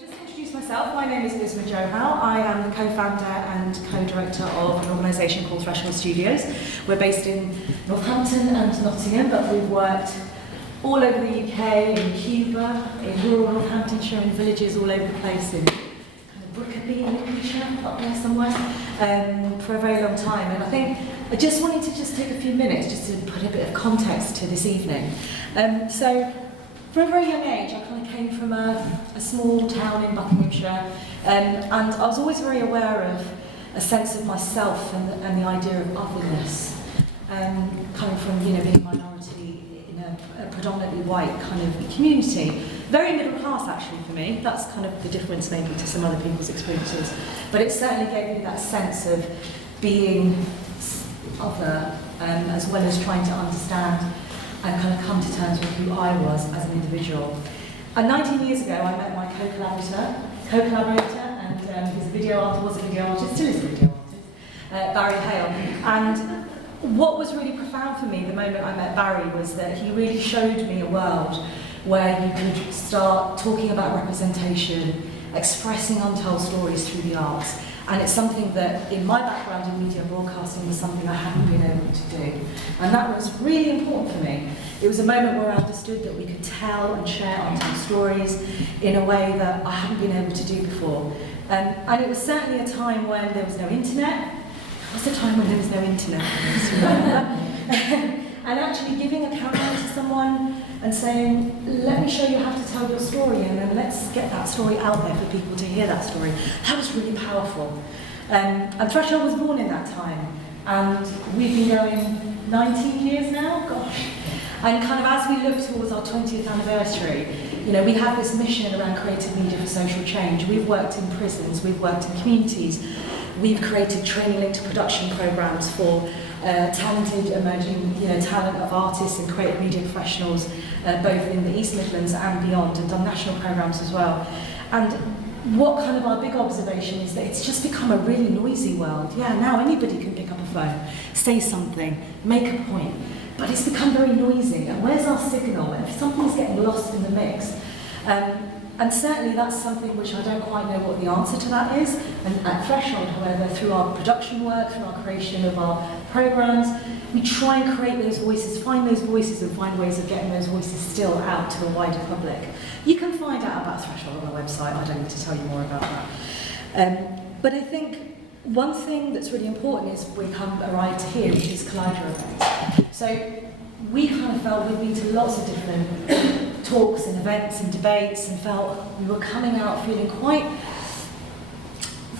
Just to introduce myself, my name is Mirza. I am the co-founder and co-director of an organisation called Threshold Studios. We're based in Northampton and Nottingham, but we've worked all over the UK, in Cuba, in rural Northamptonshire, in villages all over the place, in kind of Brookerby, Lincolnshire, up there somewhere, for a very long time. And I think I just wanted to just take a few minutes just to put a bit of context to this evening. So, from a very young age, I kind of came from a small town in Buckinghamshire, and I was always very aware of a sense of myself and the idea of otherness, coming from being a minority in a predominantly white kind of community. Very middle class actually for me. That's kind of the difference maybe to some other people's experiences. But it certainly gave me that sense of being other, as well as trying to understand and kind of come to terms with who I was as an individual. And 19 years ago, I met my co-collaborator, and he's a video artist, still is a video artist, Barry Hale. And what was really profound for me the moment I met Barry was that he really showed me a world where you could start talking about representation, expressing untold stories through the arts. And it's something that, in my background in media broadcasting, was something I hadn't been able to do. And that was really important for me. It was a moment where I understood that we could tell and share untold stories in a way that I hadn't been able to do before. And it was certainly a time when there was no internet. It was a time when there was no internet. And actually giving a camera to someone and saying, let me show you how to tell your story, and then let's get that story out there for people to hear that story. That was really powerful. And Threshold was born in that time, and we've been going 19 years now, gosh. And kind of as we look towards our 20th anniversary, we have this mission around creative media for social change. We've worked in prisons, we've worked in communities, we've created training linked to production programs for talented emerging talent of artists and creative media professionals, both in the East Midlands and beyond, and done national programs as well. And what kind of our big observation is that it's just become a really noisy world. Yeah, now anybody can pick up a phone, say something, make a point, but it's become very noisy. And where's our signal? If something's getting lost in the mix, and certainly that's something which I don't quite know what the answer to that is. And at Threshold, however, through our production work, through our creation of our programs, we try and create those voices, find those voices, and find ways of getting those voices still out to the wider public. You can find out about Threshold on our website. I don't need to tell you more about that. But I think one thing that's really important is we have arrived here, which is Collider events. So we kind of felt we'd been to lots of different talks and events and debates, and felt we were coming out feeling quite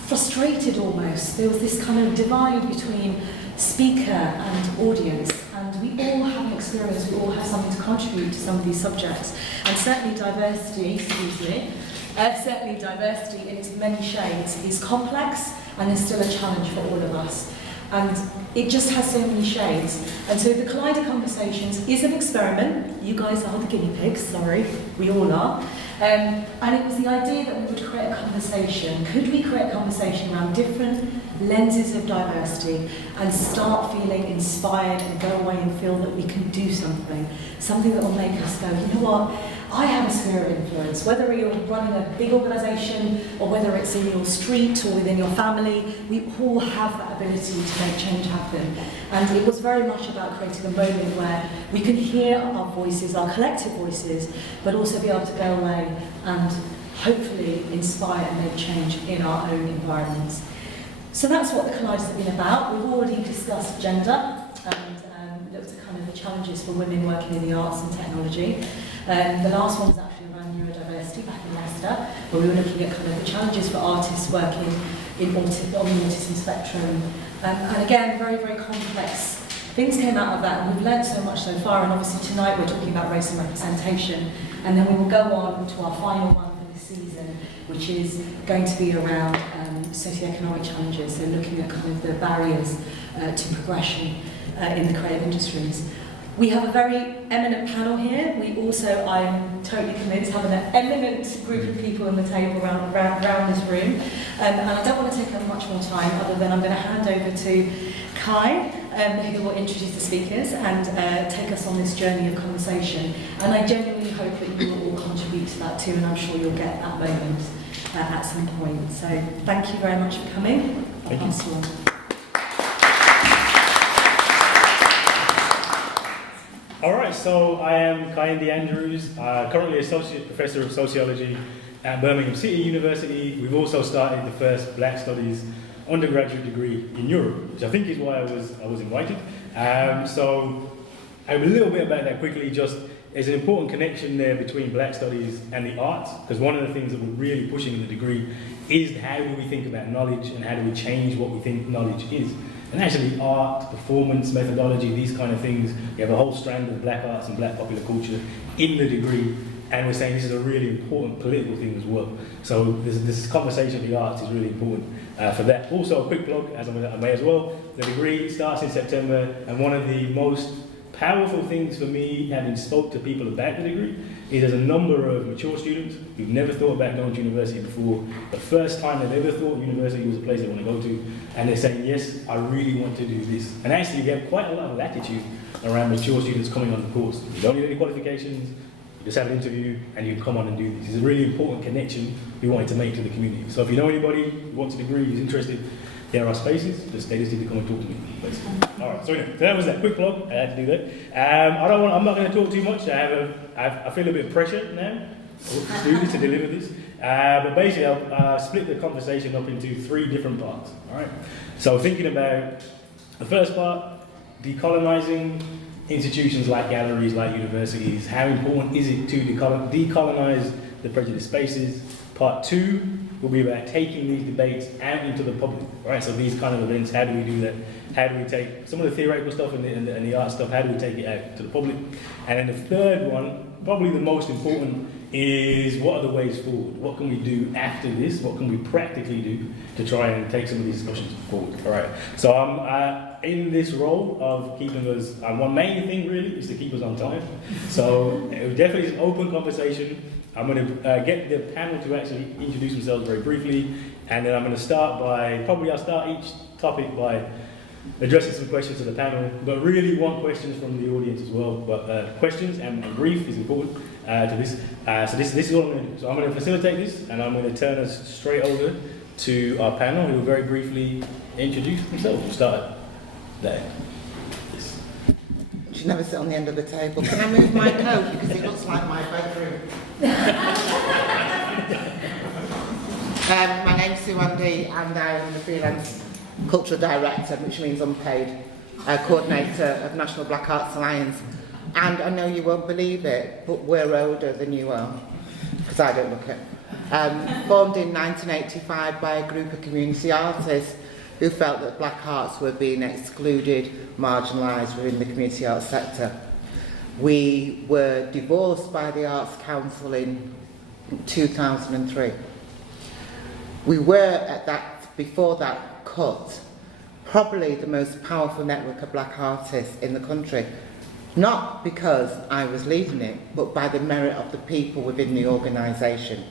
frustrated almost. There was this kind of divide between speaker and audience, and we all have an experience, we all have something to contribute to some of these subjects. And certainly diversity, certainly diversity in its many shades is complex and is still a challenge for all of us. And it just has so many shades. And so the Collider Conversations is an experiment. You guys are the guinea pigs, sorry, we all are. And it was the idea that we would create a conversation. Could we create a conversation around different lenses of diversity and start feeling inspired and go away and feel that we can do something that will make us go, you know what, I have a sphere of influence. Whether you're running a big organisation or whether it's in your street or within your family, we all have that ability to make change happen. And it was very much about creating a moment where we can hear our voices, our collective voices, but also be able to go away and hopefully inspire and make change in our own environments. So that's what the Colliders have been about. We've already discussed gender and looked at kind of the challenges for women working in the arts and technology. The last one was actually around neurodiversity back in Leicester, where we were looking at kind of the challenges for artists working on the autism spectrum. And again, very, very complex things came out of that, and we've learned so much so far. And obviously tonight we're talking about race and representation, and then we will go on to our final one for this season, which is going to be around socioeconomic challenges, so looking at kind of the barriers to progression in the creative industries. We have a very eminent panel here. We also, I'm totally convinced, have an eminent group of people on the table around this room. And I don't want to take up much more time, other than I'm going to hand over to Kai, who will introduce the speakers and take us on this journey of conversation. And I genuinely hope that you will all contribute to that too, and I'm sure you'll get that moment. at some point. So thank you very much for coming. Thank you. Pass you on. All right, so I am Kehinde Andrews, currently Associate Professor of Sociology at Birmingham City University. We've also started the first Black Studies undergraduate degree in Europe, which I think is why I was invited. So a little bit about that quickly, just there's an important connection there between Black Studies and the arts, because one of the things that we're really pushing in the degree is how do we think about knowledge and how do we change what we think knowledge is. And actually art, performance, methodology, these kind of things, we have a whole strand of Black arts and Black popular culture in the degree, and we're saying this is a really important political thing as well. So this conversation of the arts is really important for that. Also a quick plug, as I may as well, the degree starts in September, and one of the most powerful things for me, having spoke to people about the degree, is there's a number of mature students who've never thought about going to university before. The first time they've ever thought university was a place they want to go to, and they're saying, yes, I really want to do this. And actually, we have quite a lot of latitude around mature students coming on the course. You don't need any qualifications, you just have an interview, and you can come on and do this. It's a really important connection we wanted to make to the community. So if you know anybody who wants a degree, who's interested, there are spaces, just they just need to come and talk to me, basically. All right, so that was that quick plug. I had to do that. I'm not going to talk too much. I feel a bit of pressure now to do this, to deliver this. But basically, I'll split the conversation up into 3 different parts. All right. So thinking about the first part, decolonizing institutions like galleries, like universities. How important is it to decolonize the prejudice spaces? Part 2 will be about taking these debates out into the public, right? So these kind of events, how do we do that? How do we take some of the theoretical stuff and the art stuff, how do we take it out to the public? And then the third one, probably the most important, is what are the ways forward? What can we do after this? What can we practically do to try and take some of these discussions forward? All right. So I'm in this role of keeping us, one main thing really is to keep us on time. So it definitely is an open conversation. I'm going to get the panel to actually introduce themselves very briefly, and then I'm going to start by, I'll start each topic by addressing some questions to the panel, but really want questions from the audience as well. But questions and brief is important to this. So this is what I'm going to do. So I'm going to facilitate this, and I'm going to turn us straight over to our panel, who will very briefly introduce themselves. We'll start there. You never sit on the end of the table. Can I move my coat because it looks like my bedroom? My name's SuAndi and I'm the Freelance Cultural Director, which means unpaid, coordinator of National Black Arts Alliance. And I know you won't believe it, but we're older than you are, because I don't look it. Formed in 1985 by a group of community artists who felt that black arts were being excluded, marginalised within the community arts sector. We were divorced by the Arts Council in 2003. We were before that cut, probably the most powerful network of black artists in the country. Not because I was leading it, but by the merit of the people within the organisation,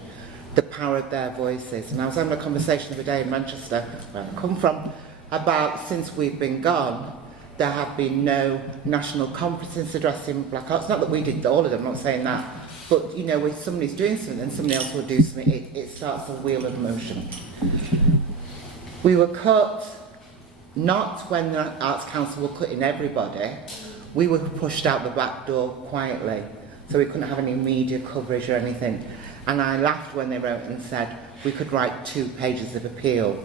the power of their voices. And I was having a conversation the other day in Manchester, where I come from, about since we've been gone, there have been no national conferences addressing black arts. Not that we did all of them, I'm not saying that, but you know, when somebody's doing something and somebody else will do something, it starts a wheel of motion. We were cut, not when the Arts Council were cutting everybody, we were pushed out the back door quietly, so we couldn't have any media coverage or anything. And I laughed when they wrote and said we could write 2 pages of appeal.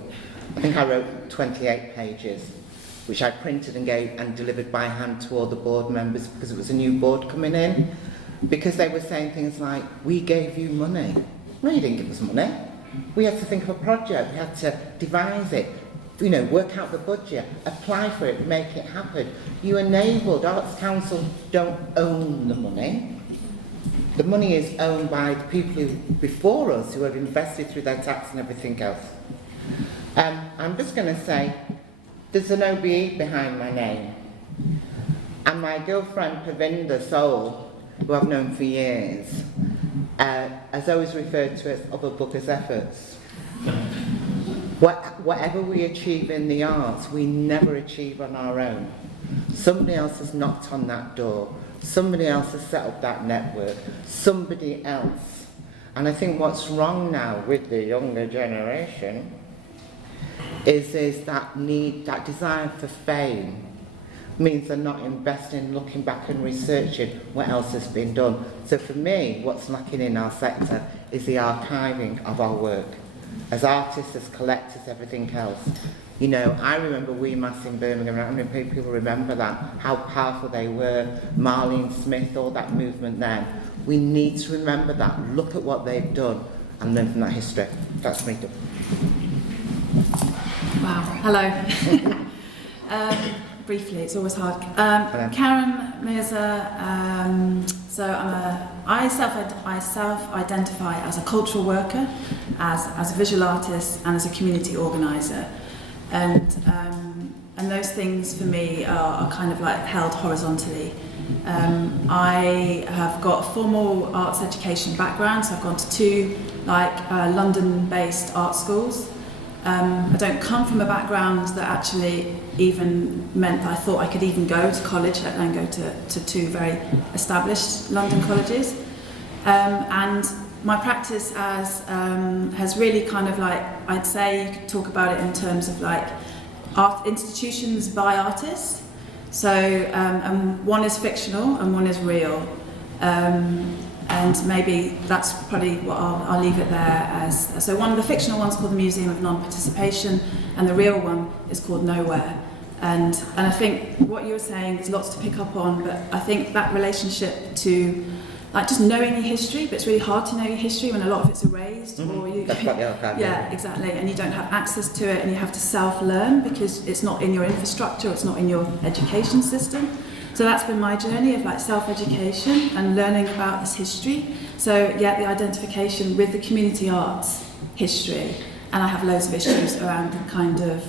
I think I wrote 28 pages, which I printed and gave and delivered by hand to all the board members because it was a new board coming in. Because they were saying things like, we gave you money. No, you didn't give us money. We had to think of a project, we had to devise it, you know, work out the budget, apply for it, make it happen. You enabled, Arts Council don't own the money. The money is owned by the people who, before us, who have invested through their tax and everything else. I'm just going to say, there's an OBE behind my name. And my girlfriend, Kehinde Soul, who I've known for years, has always referred to as other buggers' efforts. Whatever we achieve in the arts, we never achieve on our own. Somebody else has knocked on that door. Somebody else has set up that network. Somebody else And I think what's wrong now with the younger generation is that need, that desire for fame means they're not investing in looking back and researching what else has been done. So for me, what's lacking in our sector is the archiving of our work. As artists, as collectors, everything else. You know, I remember WeMass in Birmingham, and I don't know if people remember that, how powerful they were, Marlene Smith, all that movement then. We need to remember that, look at what they've done, and learn from that history. That's me done. Wow, hello. Briefly, it's always hard. Karen, Mirza, so I self-identify as a cultural worker, as a visual artist, and as a community organiser. And those things for me are kind of like held horizontally. I have got a formal arts education background, so I've gone to two London-based art schools. I don't come from a background that actually even meant that I thought I could even go to college, let alone go to two very established London colleges. And my practice has really kind of like, I'd say you could talk about it in terms of like art institutions by artists. So one is fictional and one is real. And maybe that's probably what I'll leave it there as. So one of the fictional ones called the Museum of Non-Participation, and the real one is called Nowhere. And I think what you were saying, there's lots to pick up on, but I think that relationship to like just knowing your history, but it's really hard to know your history when a lot of it's erased, or you, yeah, exactly, and you don't have access to it, and you have to self-learn because it's not in your infrastructure, it's not in your education system. So that's been my journey of like self-education and learning about this history. So yeah, the identification with the community arts history, and I have loads of issues around the kind of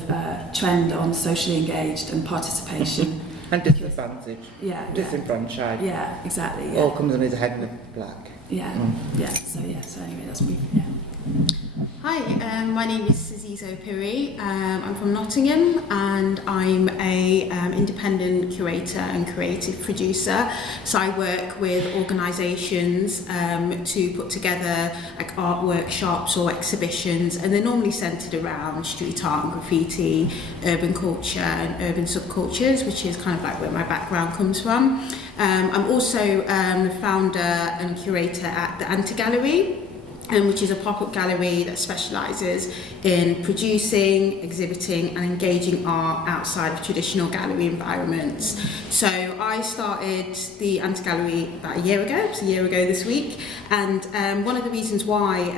trend on socially engaged and participation. And disadvantaged. Yeah. Disenfranchised. Yeah, exactly. Yeah. All comes under the head of black. Yeah. Yeah. So anyway, that's brief. Yeah. Hi, my name is Saziso Phiri. I'm from Nottingham, and I'm a independent curator and creative producer. So I work with organisations to put together like art workshops or exhibitions, and they're normally centred around street art and graffiti, urban culture and urban subcultures, which is kind of like where my background comes from. I'm also the founder and curator at the Anti-Gallery, which is a pop-up gallery that specialises in producing, exhibiting and engaging art outside of traditional gallery environments. So I started the Anti-Gallery about a year ago, it was a year ago this week, and one of the reasons why,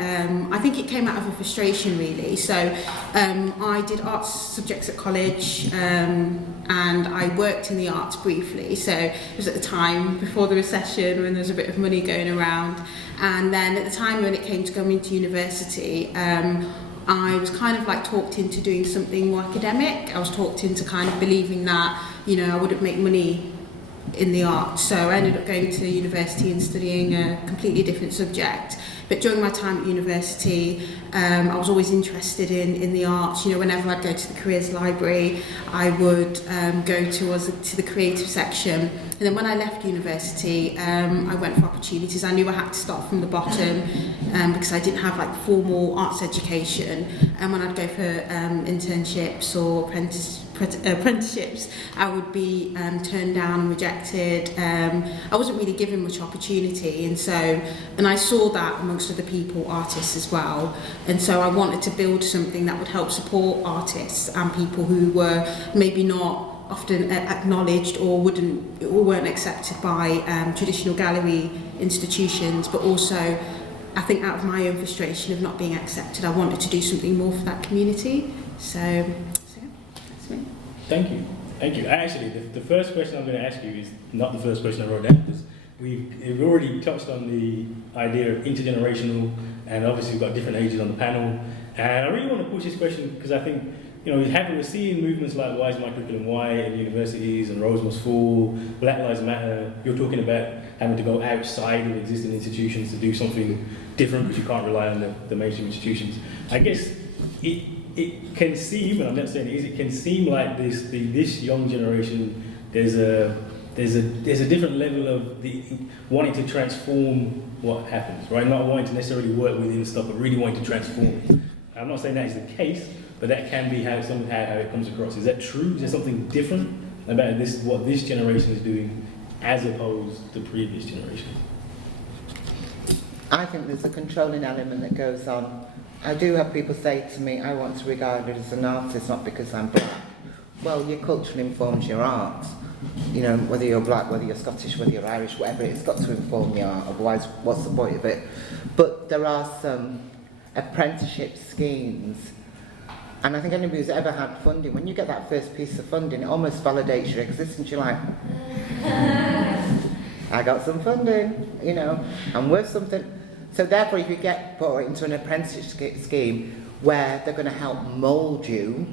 I think it came out of a frustration really. So I did arts subjects at college, and I worked in the arts briefly, so it was at the time before the recession when there was a bit of money going around. And then at the time when it came to going into university, I was kind of like talked into doing something more academic. I was talked into kind of believing that, you know, I wouldn't make money in the arts. So I ended up going to university and studying a completely different subject. But during my time at university, I was always interested in the arts. You know, whenever I'd go to the careers library, I would go to the creative section. And then when I left university, I went for opportunities. I knew I had to start from the bottom because I didn't have like formal arts education. And when I'd go for internships or apprenticeships, I would be turned down and rejected. I wasn't really given much opportunity, and I saw that amongst other people, artists as well. And so I wanted to build something that would help support artists and people who were maybe not often acknowledged or weren't accepted by traditional gallery institutions, but also I think out of my own frustration of not being accepted, I wanted to do something more for that community. So yeah, that's me. Thank you. Actually, the first question I'm going to ask you is not the first question I wrote down, because we've already touched on the idea of intergenerational, and obviously we've got different ages on the panel. And I really want to push this question because I think, you know, we're seeing movements like Why is My Curriculum White in universities and Rose Must Fall, Black Lives Matter. You're talking about having to go outside of existing institutions to do something different because you can't rely on the mainstream institutions. I guess it can seem, and I'm not saying it is, it can seem like this young generation, there's a there's a different level of the wanting to transform what happens, right? Not wanting to necessarily work within stuff, but really wanting to transform it. I'm not saying that is the case, but that can be how it comes across. Is that true? Is there something different about this, what this generation is doing, as opposed to previous generations? I think there's a controlling element that goes on. I do have people say to me, I want to be regarded as an artist, not because I'm black. Well, your culture informs your art. You know, whether you're black, whether you're Scottish, whether you're Irish, whatever, it's got to inform your art, otherwise what's the point of it? But there are some apprenticeship schemes, and I think anybody who's ever had funding, when you get that first piece of funding, it almost validates your existence. You're like, I got some funding, you know, I'm worth something. So therefore, if you get put into an apprenticeship scheme where they're going to help mould you,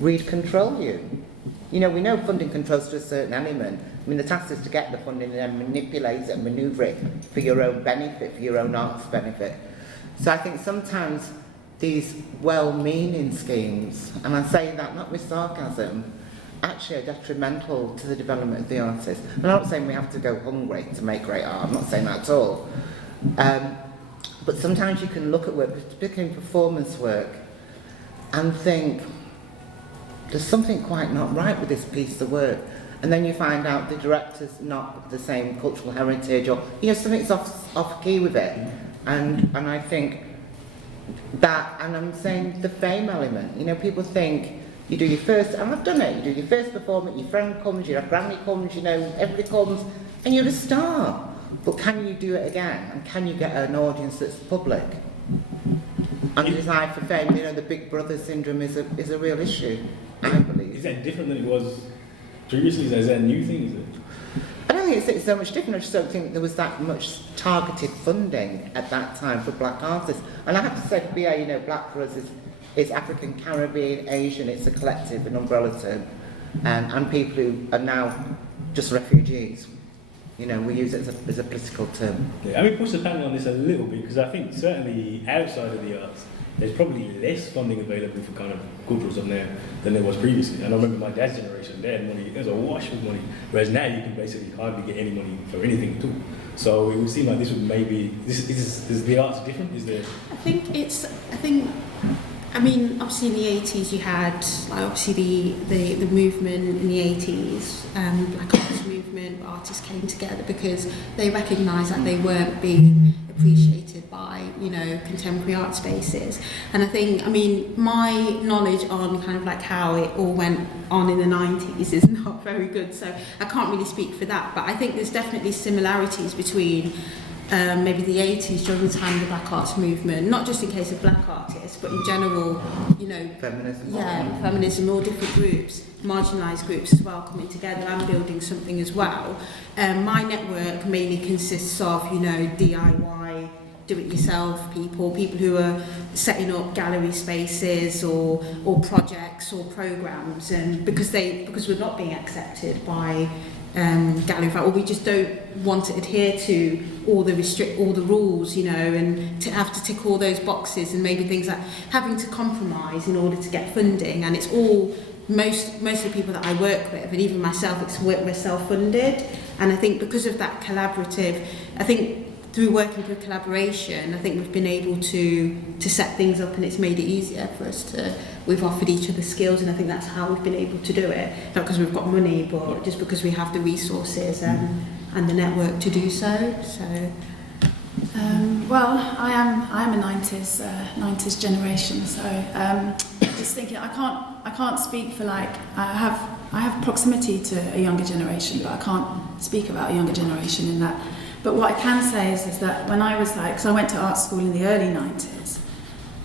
read control you. You know, we know funding controls to a certain element. I mean, the task is to get the funding and then manipulate it and manoeuvre it for your own benefit, for your own art's benefit. So I think sometimes these well-meaning schemes, and I say that not with sarcasm, actually are detrimental to the development of the artist. I'm not saying we have to go hungry to make great art, I'm not saying that at all. But sometimes you can look at work, particularly in performance work, and think, there's something quite not right with this piece of work. And then you find out the director's not the same cultural heritage, or, you know, something's off key with it. And I think that, and I'm saying the fame element, you know, people think you do your first, and I've done it, you do your first performance, your friend comes, your granny comes, you know, everybody comes, and you're a star. But can you do it again? And can you get an audience that's public? And the desire for fame, you know, the Big Brother syndrome is a real issue, I believe. Is that different than it was previously? Is that a new thing, is it? I don't think it's so much different. I just don't think there was that much targeted funding at that time for black artists. And I have to say, for BA, you know, black for us is African, Caribbean, Asian. It's a collective, an umbrella term. And people who are now just refugees. You know, we use it as a political term. Yeah, I mean, push the panel on this a little bit, because I think certainly outside of the arts, there's probably less funding available for kind of cultural stuff now than there was previously. And I remember my dad's generation, they had money, there was a wash of money, whereas now you can basically hardly get any money for anything at all. So it would seem like this would maybe, is the arts different? Is there? I mean, obviously in the 80s you had, like, obviously the movement in the 80s, Black Arts Movement, artists came together because they recognised that they weren't being appreciated by, you know, contemporary art spaces. And I think, I mean, my knowledge on kind of like how it all went on in the 90s is not very good, so I can't really speak for that, but I think there's definitely similarities between maybe the 80s during the time of the Black Arts Movement, not just in case of black artists, but in general, you know, feminism. Yeah, feminism, all different groups, marginalised groups as well, coming together and building something as well. My network mainly consists of, you know, DIY, do-it-yourself people who are setting up gallery spaces or projects or programmes, and because we're not being accepted by gallery, or we just don't want to adhere to all the rules, you know, and to have to tick all those boxes, and maybe things like having to compromise in order to get funding. And it's all most of the people that I work with, and even myself, we're self-funded. And I think because of that collaborative, I think through working through collaboration, I think we've been able to set things up, and it's made it easier for us to. We've offered each other skills, and I think that's how we've been able to do it. Not because we've got money, but just because we have the resources and the network to do so. So. Well, I am a 90s generation, so just thinking I can't speak for, like, I have proximity to a younger generation, but I can't speak about a younger generation in that. But what I can say is that when I was because I went to art school in the early 90s,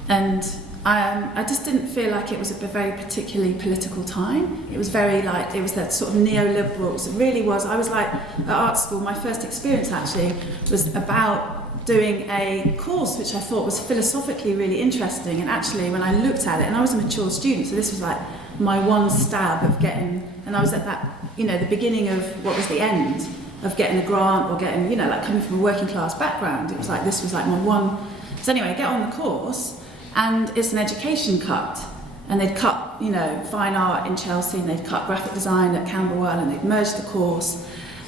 and I just didn't feel like it was a very particularly political time. It was very it was that sort of neoliberals. It really was. I was like, at art school, my first experience actually was about doing a course which I thought was philosophically really interesting. And actually, when I looked at it, and I was a mature student, so this was like my one stab of getting, and I was at that, you know, the beginning of what was the end of getting a grant or getting, you know, like coming from a working class background. It was like, this was like my one. So anyway, I get on the course, and it's an education cut. and they'd cut, you know, fine art in Chelsea, and they'd cut graphic design at Camberwell, and they'd merged the course.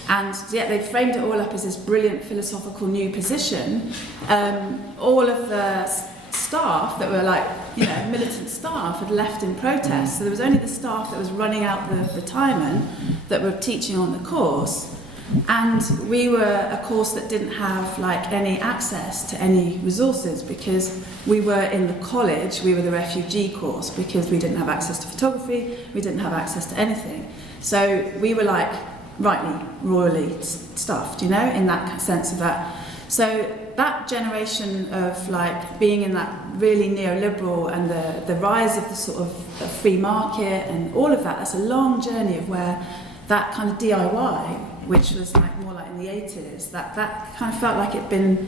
And yet they framed it all up as this brilliant philosophical new position. All of the staff that were like, you know, militant staff had left in protest. So there was only the staff that was running out the retirement that were teaching on the course. And we were a course that didn't have like any access to any resources, because we were in the college, we were the refugee course, because we didn't have access to photography, we didn't have access to anything. So we were like rightly, royally stuffed, you know, in that sense of that. So that generation of like being in that really neoliberal and the rise of the sort of free market and all of that, that's a long journey of where that kind of DIY, which was like more like in the 80s, that kind of felt like it'd been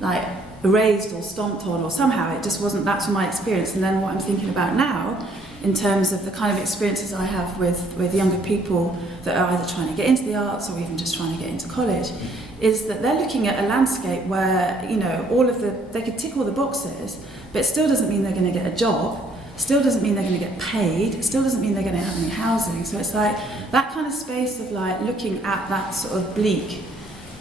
like erased or stomped on, or somehow it just wasn't, that's my experience. And then what I'm thinking about now, in terms of the kind of experiences I have with younger people that are either trying to get into the arts or even just trying to get into college, is that they're looking at a landscape where, you know, they could tick all the boxes, but it still doesn't mean they're going to get a job, still doesn't mean they're going to get paid, it still doesn't mean they're going to have any housing. So it's like that kind of space of like looking at that sort of bleak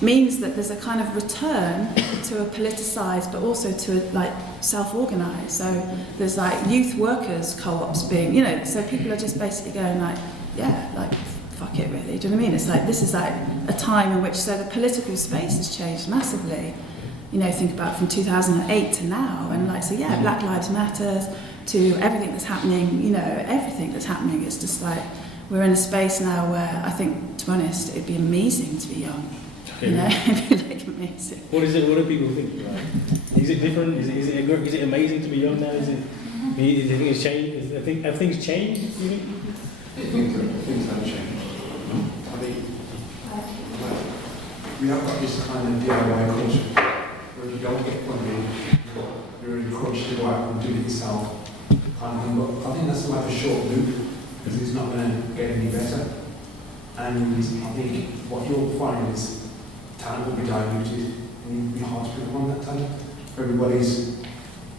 means that there's a kind of return to a politicised, but also to like self-organised. So there's like youth workers co-ops being, you know, so people are just basically going like, yeah, like fuck it really, do you know what I mean? It's like, this is like a time in which, so the political space has changed massively. You know, think about from 2008 to now, and like, so yeah, Black Lives Matter to everything that's happening, you know, everything that's happening, it's just like, we're in a space now where I think, to be honest, it'd be amazing to be young. You know, it'd be like amazing. What is it? What do people think? Like, is it different? Is it amazing to be young now? Do you think it's changed? Have things changed? You think? Things have changed. I think we have got this kind of DIY culture where if you don't get funding, you're encouraged to go out and do it yourself. But I think that's like a short loop, because it's not going to get any better. And I think what you'll find is talent will be diluted, and it'll be hard to pick on that talent. Everybody's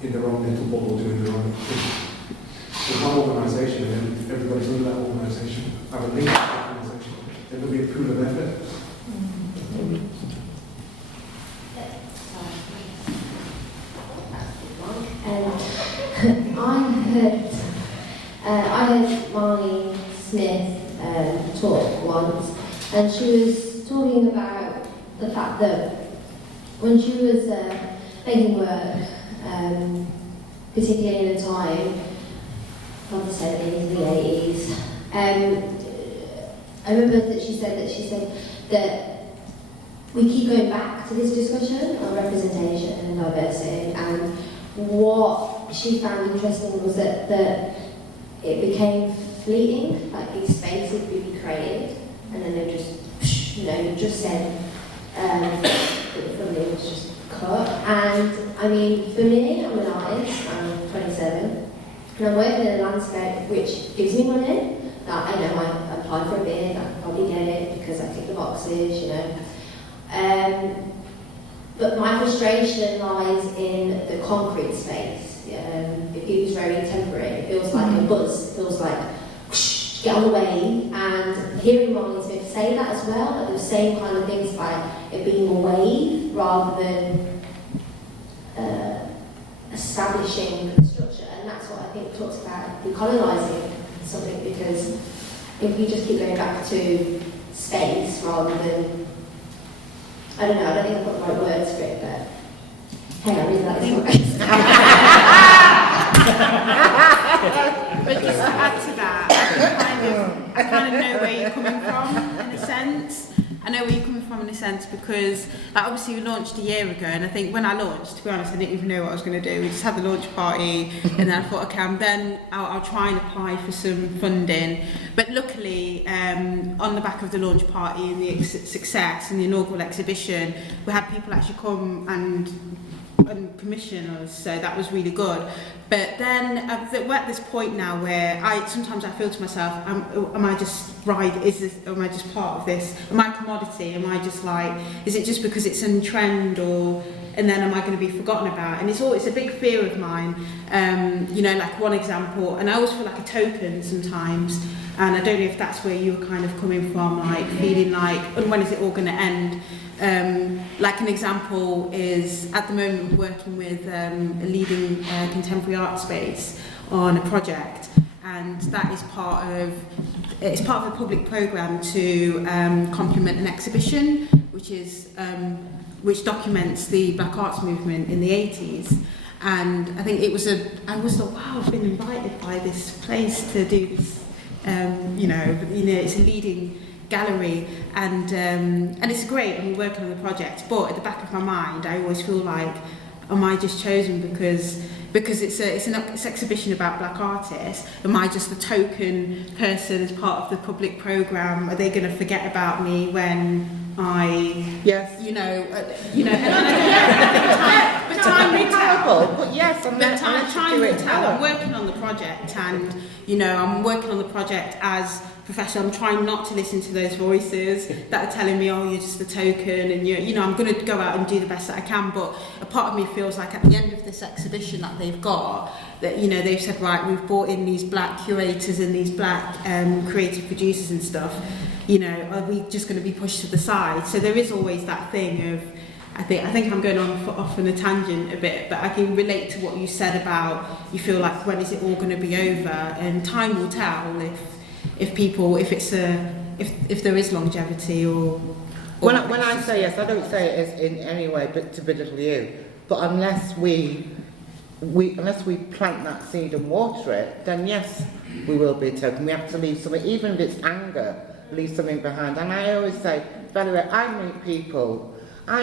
in their own little bubble doing their own thing. There's one organisation, and then everybody's under that organisation. Have a link to that organisation. Then there'll be a pool of effort. I heard Marnie Smith talk once, and she was talking about the fact that when she was making work, particularly in a time of the 70s, the 80s, I remember that she said that we keep going back to this discussion on representation and diversity, and what she found interesting was that it became fleeting, like these spaces would be created, and then they just, you know, you just said that the funding was just cut. And I mean, for me, I'm an artist, I'm 27, and I'm working in a landscape which gives me money. That I know I applied for a bid, I can probably get it because I tick the boxes, you know. But my frustration lies in the concrete space. It feels very temporary. It feels like a buzz. It feels like whoosh, get on the wave. And hearing Marnie Smith say that as well, like the same kind of things, like it being a wave rather than establishing the structure. And that's what I think talks about decolonising something, because if you just keep going back to space rather than, I don't know, I don't think I've got the right words for it, but hey, I really like this one. But just to add to that, I kind of know where you're coming from in a sense. I know where you're coming from in a sense because, like, obviously we launched a year ago, and I think when I launched, to be honest, I didn't even know what I was going to do. We just had the launch party, and then I thought, okay, then I'll try and apply for some funding. But luckily, on the back of the launch party and the success and the inaugural exhibition, we had people actually come and and commissioners, so that was really good. But then we're at this point now where sometimes I feel to myself, am I just am I just part of this? Am I a commodity? Am I just like, is it just because it's in trend, and then am I going to be forgotten about? And it's a big fear of mine. Like one example, and I always feel like a token sometimes, and I don't know if that's where you were kind of coming from, like feeling like, and when is it all going to end? Like an example is, at the moment we're working with a leading contemporary art space on a project, and that is part of a public programme to complement an exhibition which documents the Black Arts movement in the 80s. And I think I was like, wow, I've been invited by this place to do this. It's a leading gallery, and it's great, and we're working on the project. But at the back of my mind, I always feel like, am I just chosen because it's an exhibition about black artists? Am I just a token person as part of the public programme? Are they going to forget about me when yes, and I don't know. Time will tell. But yes, time will tell. I'm working on the project, and I'm working on the project as professional. I'm trying not to listen to those voices that are telling me, oh, you're just a token, and I'm going to go out and do the best that I can. But a part of me feels like at the end of this exhibition that they've got, that they've said, right, we've brought in these black curators and these black creative producers and stuff. Are we just going to be pushed to the side? So there is always that thing of, I think I'm going off on a tangent a bit, but I can relate to what you said about, you feel like, when is it all going to be over? And time will tell if there is longevity or when I say yes, I don't say it as in any way but to belittle you. But unless we plant that seed and water it, then yes, we will be a token. We have to leave something, even if it's anger, leave something behind. And I always say, by the way, I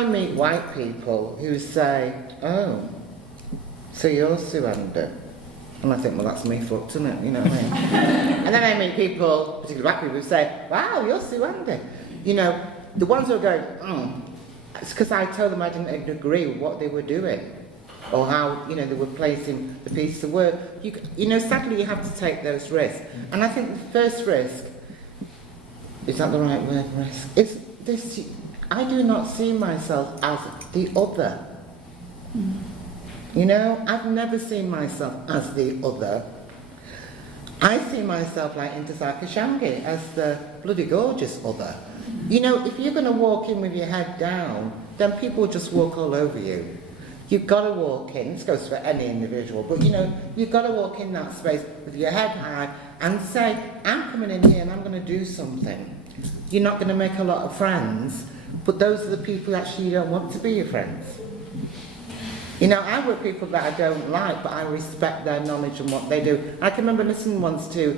meet white people who say, oh, so you're SuAndi. And I think, well, that's me fucked, isn't it? You know what I mean? And then I meet people, particularly black people, who say, wow, you're SuAndi. The ones who are going, it's because I told them I didn't agree with what they were doing, or how, they were placing the piece of work. Sadly, you have to take those risks. And I think the first risk, is that the right word, risk? Is this, I do not see myself as the other. I've never seen myself as the other. I see myself like Intisar Kashangi as the bloody gorgeous other. If you're going to walk in with your head down, then people just walk all over you. You've got to walk in, this goes for any individual, but you've got to walk in that space with your head high and say, I'm coming in here and I'm going to do something. You're not going to make a lot of friends, but those are the people actually you don't want to be your friends. I work with people that I don't like, but I respect their knowledge and what they do. I can remember listening once to,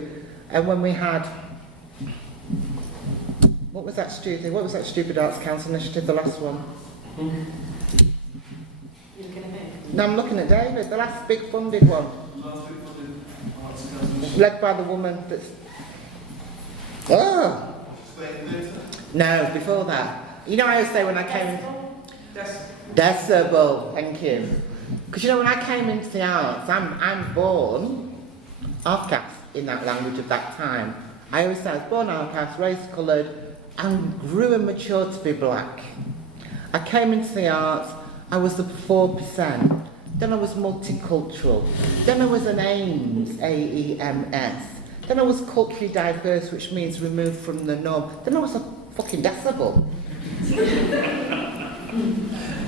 when we had, what was that stupid Arts Council initiative, the last one? No, I'm looking at David, the last big funded one. Led by the woman that's... Oh! No, before that. I always say when I came... Decibel, thank you. Because when I came into the arts, I'm born half-caste in that language of that time. I always say I was born half-caste, race-coloured, and grew and matured to be black. I came into the arts, I was the 4%. Then I was multicultural. Then I was an AIMS, A-E-M-S. Then I was culturally diverse, which means removed from the norm. Then I was a fucking decibel.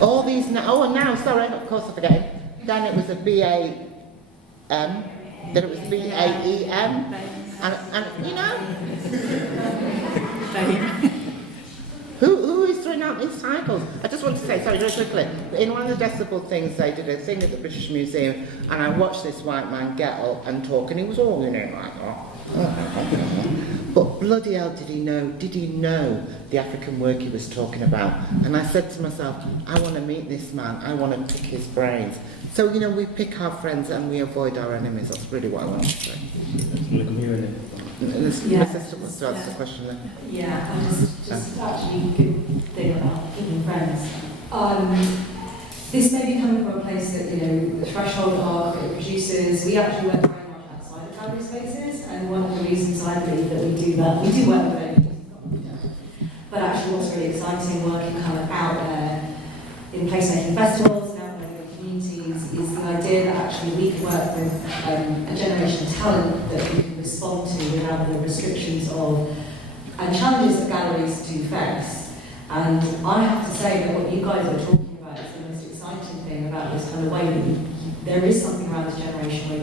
All these now, sorry, of course I'm forgetting. Then it was a B-A-M. Then it was B-A-E-M. And Who is throwing out these titles? I just want to say, sorry, very quickly, in one of the decibel things, they did a thing at the British Museum, and I watched this white man get up and talk, and he was all in it like that. But bloody hell, did he know the African work he was talking about? And I said to myself, I want to meet this man, I want to pick his brains. So, we pick our friends and we avoid our enemies. That's really what I want to say. My sister wants to answer the question then. Yeah, and just actually good thing about keeping friends. This may be coming from a place the threshold are creative producers. We actually work very much outside of gallery spaces, and one of the reasons I believe that we do that, we do work with venues, but actually what's really exciting working kind of out there in placemaking festivals, now in communities, is the idea that actually we can work with a generation of talent that we can respond to without the restrictions of and challenges that galleries do face. And I have to say that what you guys are talking about is the most exciting thing about this kind of way that there is something around this generation where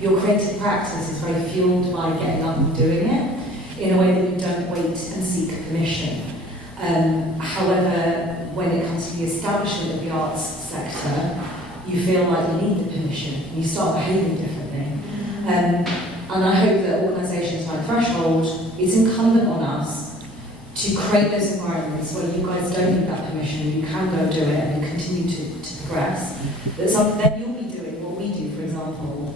your creative practice is very fueled by getting up and doing it in a way that you don't wait and seek permission. However, when it comes to the establishment of the arts sector, you feel like you need the permission. You start behaving differently. And I hope that organisations like Threshold, it's incumbent on us to create those environments where you guys don't need that permission, you can go do it and you continue to progress. Then you'll be doing what we do, for example.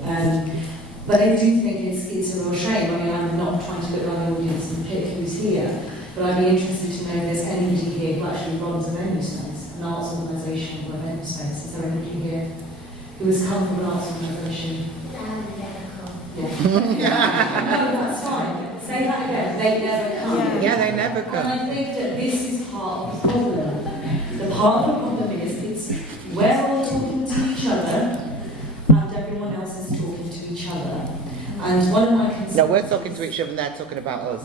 But I do think it's a real shame. I mean, I'm not trying to look around the audience and pick who's here, but I'd be interested to know if there's anybody here who actually runs a venue space, an arts organisation or a venue space. Is there anybody here who has come from an arts organisation? Yeah. No, that's fine. Say that again. They never come. Yeah, they never come. And I think that this is part of the problem. The part of the problem is we're all talking to each other and everyone else is talking to each other. And one of my concerns... No, we're talking to each other and they're talking about us.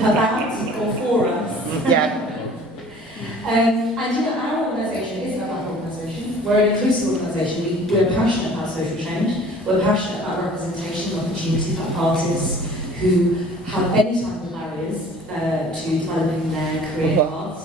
About or for us. Yeah. And you know, our organisation is a black organisation. We're an inclusive organisation. We're passionate about social change. We're passionate about representation and opportunity for artists who have any type of barriers to developing their career in arts.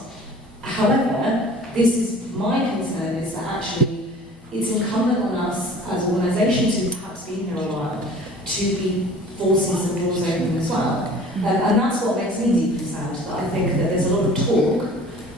However, this is my concern is that actually it's incumbent on us as organisations who've perhaps been here a while to be forcing some rules open as well. And that's what makes me deeply sad, that I think that there's a lot of talk,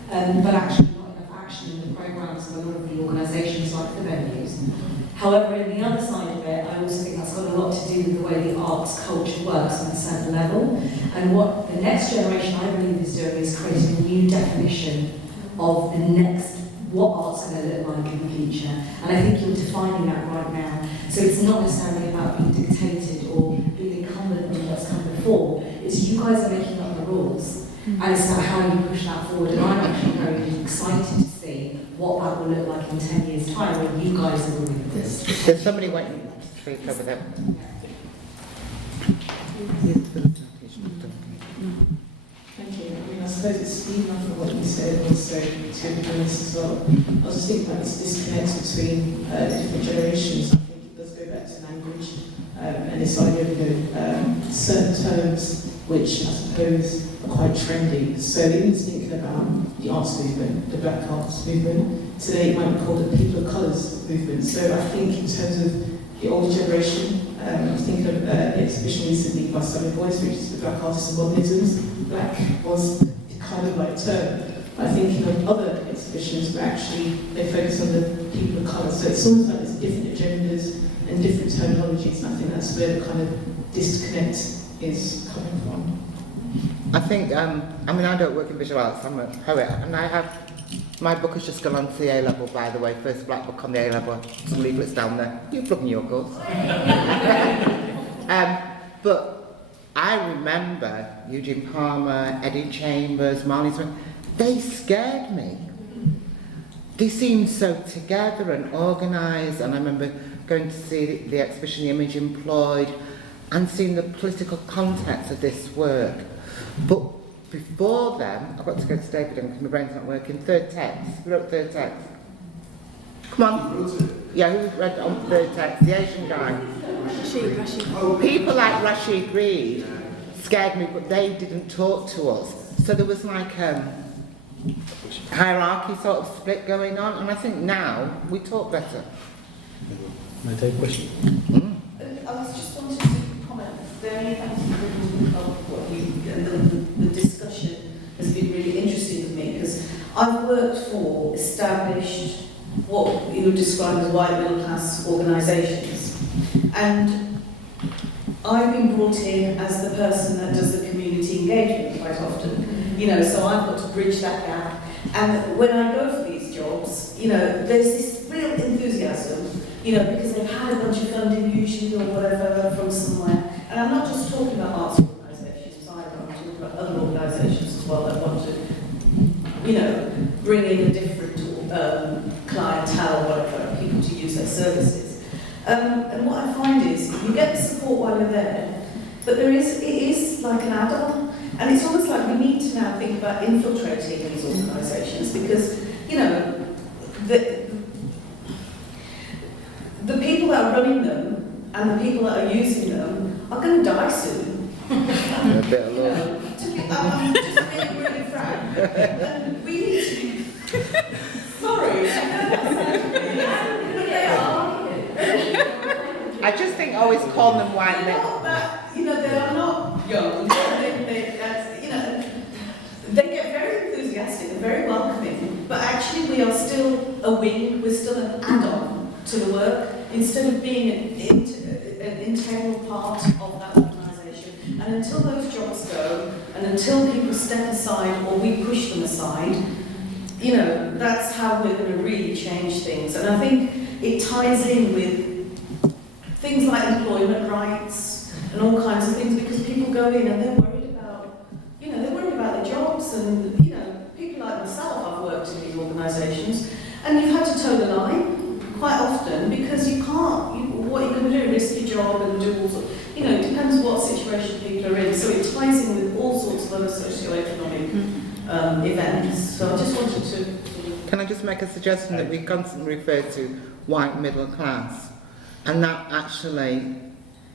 but actually not enough action in the programmes of a lot of the organisations like the venues. However, in the other side of it, I also think that's got a lot to do with the way the arts culture works on a certain level. And what the next generation, I believe, is doing is creating a new definition of the next, what art's going to look like in the future. And I think you're defining that right now. So it's not necessarily about being dictated or being incumbent on what's come before. It's you guys are making up the rules. And it's about how you push that forward. And I'm actually very excited to see what that will look like in 10 years' time when you guys are doing this. There's somebody waiting to speak over there. Thank you. I mean, I suppose it's even after what you said, also to be honest as well. I was just thinking about this disconnect between different generations. I think it does go back to language and this idea of certain terms which I suppose are quite trendy. So even thinking about the arts movement, the black arts movement, today it might be called the people of colours movement. So I think in terms of the older generation, I was thinking of the exhibition recently by Simon Boyce, which is the Black Artists and Modernisms. Black was kind of like term. I think in other exhibitions where actually they focus on the people of colour. So it's almost like there's different agendas and different terminologies, and I think that's where the kind of disconnect is coming from. I think, I mean, I don't work in visual arts, I'm a poet, and I have, my book has just gone on to the A-level, by the way, first black book on the A-level, some leaflets down there, you're plugging your course. But I remember Eugene Palmer, Eddie Chambers, Marley Smith, they scared me. They seemed so together and organised, and I remember going to see the exhibition The Image Employed and seeing the political context of this work. But before then, I've got to go to David because my brain's not working. Third text. Who wrote third text? Come on. Yeah, who read on third text? The Asian guy. Rashid. People like Rashid Reed scared me, but they didn't talk to us. So there was like hierarchy sort of split going on, and I think now we talk better. May I take a question? I was just wanting to comment. Very thank you for what you and the discussion has been really interesting for me because I've worked for established what you would describe as white middle class organisations, and I've been brought in as the person that does the community engagement quite often. You know, so I've got to bridge that gap. And when I go for these jobs, you know, there's this real enthusiasm, you know, because they've had a bunch of funding usually or whatever from somewhere. And I'm not just talking about arts organisations either, I'm talking about other organisations as well that want to, you know, bring in a different clientele, whatever, people to use their services. And what I find is you get the support while you're there, but it is like an add-on. And it's almost like we need to now think about infiltrating these organisations because, you know, the people that are running them and the people that are using them are going to die soon. A bit of love. I'm just being really frank. We need to... Sorry. But they are. I just think always call them white men. You know, they are not young. They get very enthusiastic and very welcoming, but actually we are still a wing, we're still an add-on to the work, instead of being an integral part of that organisation. And until those jobs go, and until people step aside or we push them aside, you know, that's how we're going to really change things. And I think it ties in with things like employment rights and all kinds of things, because people go in and they're worried about, you know, they're worried about their jobs. And, you know, people like myself, I've worked in these organisations, and you've had to toe the line quite often because you can't, what you're going to do, risk your job and do all sorts, you know, it depends what situation people are in. So it ties in with all sorts of other socio-economic events. So I just wanted to... Can I just make a suggestion that we constantly refer to white middle class, and that actually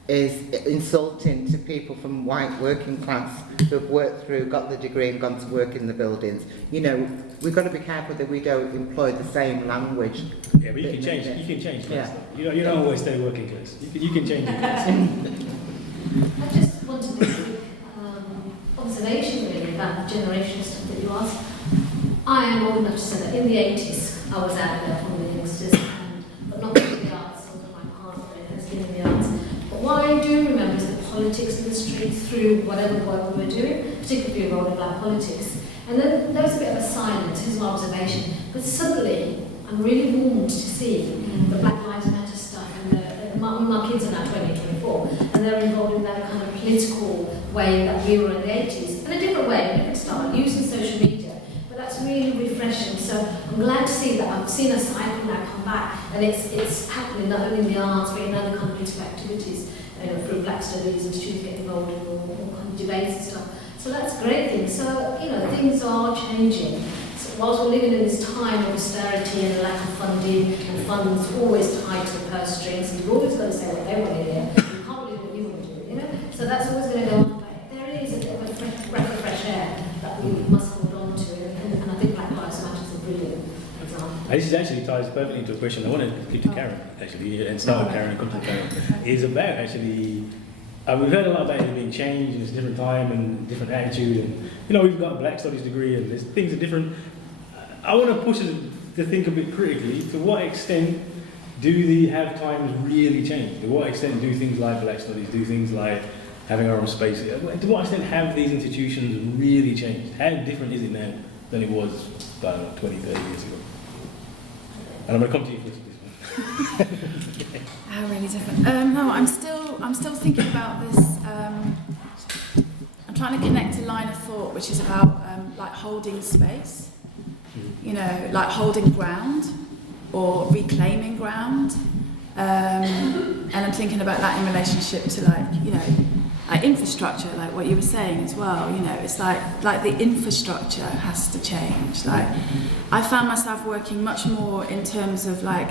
is insulting to people from white working class who have worked through, got the degree and gone to work in the buildings. You know, we've got to be careful that we don't employ the same language. Yeah, but you can change class. Yeah. You don't always stay working class. You can change your class. I just wanted to make observation really about the generational stuff that you asked. I am old enough to say that in the 80s I was out there from the youngsters, but not in the arts, although my partner has been in the arts. But what I do remember is the politics of the street through whatever work we were doing, particularly involving black politics. And then there was a bit of a silence, here's my observation, but suddenly I'm really warmed to see the Black Lives Matter stuff, and my kids are now 20, 24, and they're involved in that kind of political way that we were in the 80s, in a different way, in a different style, using social media. But that's really refreshing. So I'm glad to see that. I've seen a cycle now come back, and it's happening not only in the arts, but in other kind of political activities, you know, through Black Studies and students get involved in all kind of debates and stuff. So that's a great thing. So, you know, things are changing. So whilst we're living in this time of austerity and lack of funding, and funds always tied to the purse strings, and you've always got to say what they want to hear. You can't believe what you want to do, you know? So that's always going to go on. But there is a bit of a breath of fresh air that we must hold on to, and I think Black Lives Matter is a brilliant example. This actually ties perfectly into a question I want to give to Karen, actually, and start with Karen and come to Karen. Is about actually, we've heard a lot about it being changed, and it's a different time and different attitude, and you know, we've got a Black Studies degree, and there's things are different. I want to push us to think a bit critically. To what extent do the have times really changed? To what extent do things like Black Studies, do things like having our own space, to what extent have these institutions really changed? How different is it now than it was, I don't know, 20, 30 years ago? And I'm going to come to you first. How really different? No, I'm still thinking about this. I'm trying to connect a line of thought which is about like holding space, you know, like holding ground or reclaiming ground. And I'm thinking about that in relationship to, like, you know, like infrastructure, like what you were saying as well. You know, it's like the infrastructure has to change. Like, I found myself working much more in terms of like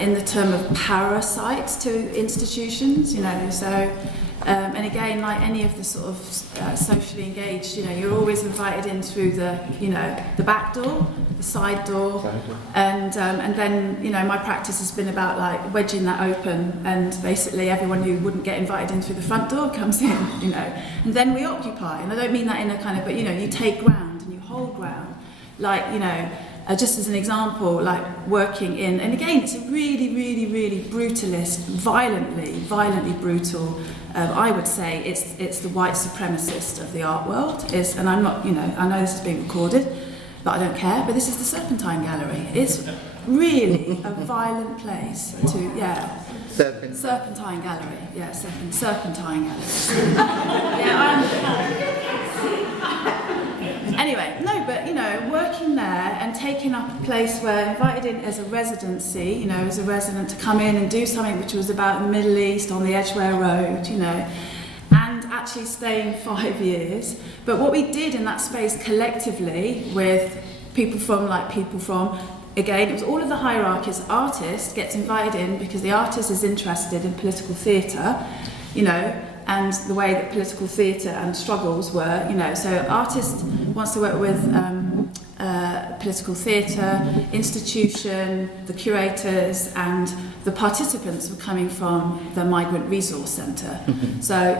in the term of parasites to institutions. You know, so. And again, like any of the sort of socially engaged, you know, you're always invited in through the, you know, the back door, the side door, and then, you know, my practice has been about like wedging that open, and basically everyone who wouldn't get invited in through the front door comes in, you know, and then we occupy. And I don't mean that in a kind of, but you know, you take ground and you hold ground, like, you know. just as an example, like working in, and again, it's a really, really, really brutalist, violently brutal. I would say it's the white supremacist of the art world. And I'm not, I know this is being recorded, but I don't care. But this is the Serpentine Gallery. It's really a violent place to, Serpentine Gallery, Serpentine Gallery. Anyway, no, but working there and taking up a place where invited in as a residency, as a resident to come in and do something which was about the Middle East on the Edgware Road, and actually staying 5 years. But what we did in that space collectively with people from, again, it was all of the hierarchies. Artist gets invited in because the artist is interested in political theatre, and the way that political theatre and struggles were, so artist wants to work with political theatre, institution, the curators, and the participants were coming from the Migrant Resource Centre. So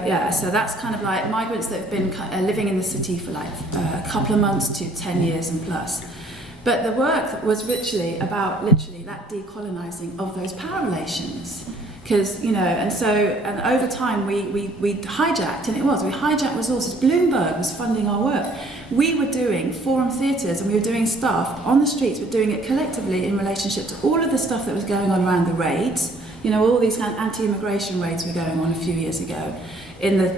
that's kind of like migrants that have been living in the city for like a couple of months to 10 years and plus. But the work was about that decolonising of those power relations. Because, and over time we hijacked, and we hijacked resources. Bloomberg was funding our work. We were doing forum theatres and we were doing stuff on the streets, we're doing it collectively in relationship to all of the stuff that was going on around the raids. All these kind of anti-immigration raids were going on a few years ago in the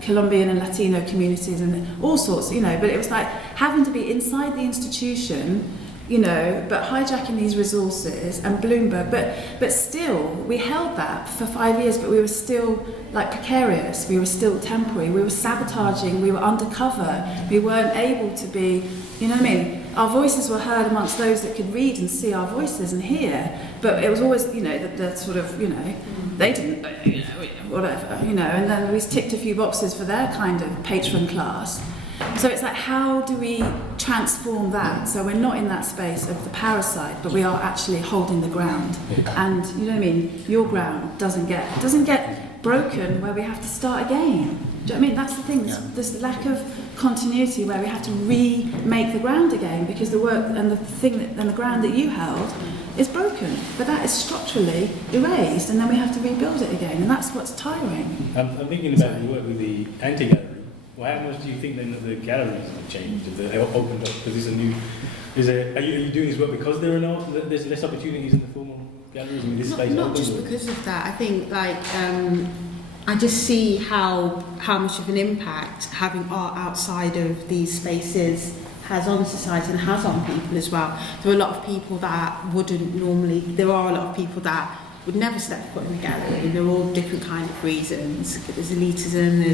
Colombian and Latino communities and all sorts, but it was like having to be inside the institution, but hijacking these resources and Bloomberg, but still, we held that for 5 years, but we were still like precarious, we were still temporary, we were sabotaging, we were undercover, we weren't able to be, our voices were heard amongst those that could read and see our voices and hear, but it was always, the sort of, they didn't, whatever, and then we ticked a few boxes for their kind of patron class. So it's like, how do we transform that? So we're not in that space of the parasite, but we are actually holding the ground. And your ground doesn't get broken where we have to start again. Do you know what I mean? That's the thing. This lack of continuity where we have to remake the ground again because the work and the the ground that you held is broken. But that is structurally erased, and then we have to rebuild it again, and that's what's tiring. I'm thinking about the work with the anti-gallery. Well, how much do you think then that the galleries have changed? Have they opened up? Because it's a new. Are you doing this work because there's less opportunities in the formal galleries? This space not just because of that. I think I just see how much of an impact having art outside of these spaces has on society and has on people as well. There are a lot of people that wouldn't normally. There are a lot of people that would never step foot in a gallery, and they're all different kind of reasons. There's elitism,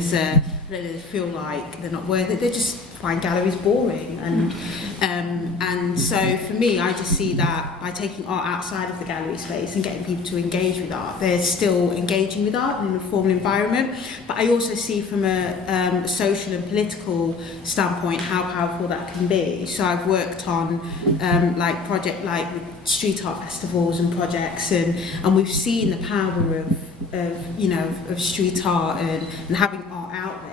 they feel like they're not worth it, they just find galleries boring, and so for me, I just see that by taking art outside of the gallery space and getting people to engage with art, they're still engaging with art in a formal environment, but I also see from a social and political standpoint how powerful that can be. So I've worked on with street art festivals and projects, and we've seen the power of street art and having art out there,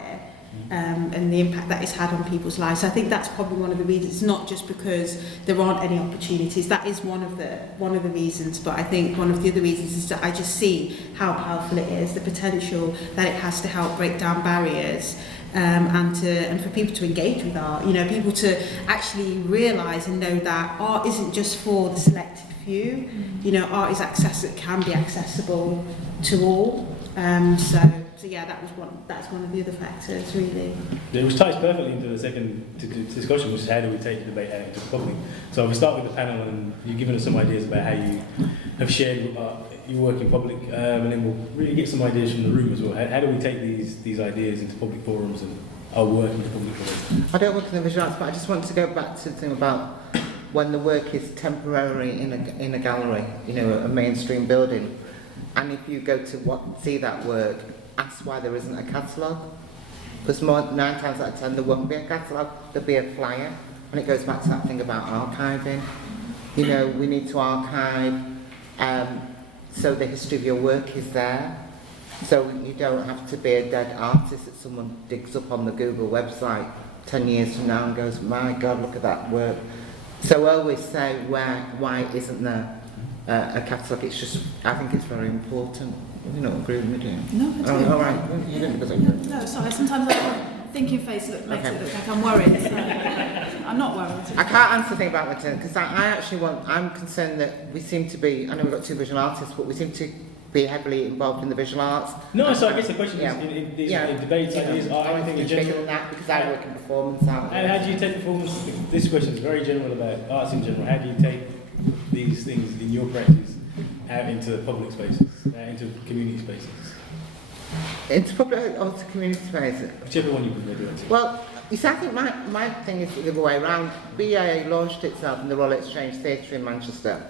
and the impact that it's had on people's lives. So I think that's probably one of the reasons. It's not just because there aren't any opportunities. That is one of the reasons, but I think one of the other reasons is that I just see how powerful it is, the potential that it has to help break down barriers. And for people to engage with art, people to actually realise and know that art isn't just for the selected few. Art is can be accessible to all. So yeah, that's one of the other factors, really. Which ties perfectly into the second discussion, which is how do we take the debate out into the public. So we start with the panel, and you've given us some ideas about how you have shared your work in public, and then we'll really get some ideas from the room as well. How do we take these ideas into public forums and our work into public forums? I don't work in the visual arts, but I just want to go back to the thing about when the work is temporary in a gallery, a mainstream building, and if you go to see that work, ask why there isn't a catalogue, because 9 times out of 10 there won't be a catalogue, there'll be a flyer, and it goes back to that thing about archiving. We need to archive so the history of your work is there, so you don't have to be a dead artist that someone digs up on the Google website 10 years from now and goes, my God, look at that work. So I always say, why isn't there a catalogue? It's just, I think it's very important. You don't agree with me, do you? No, I do. Oh, all right. You didn't because I No, sorry. Sometimes thinking face makes it look like I'm worried. So I'm not worried. I can't answer the thing about maternity because I actually I'm concerned that we seem to be, I know we've got 2 visual artists, but we seem to be heavily involved in the visual arts. No, so I guess the question Yeah. is, in these debates like these, are anything in bigger than general? that because I work in performance art. And how do you take performance? This question is very general about arts in general. How do you take these things in your practice out into public spaces, into community spaces? Into public or to community spaces? Whichever one you prefer to do. Well, you see, I think my thing is the other way around. BIA launched itself in the Royal Exchange Theatre in Manchester.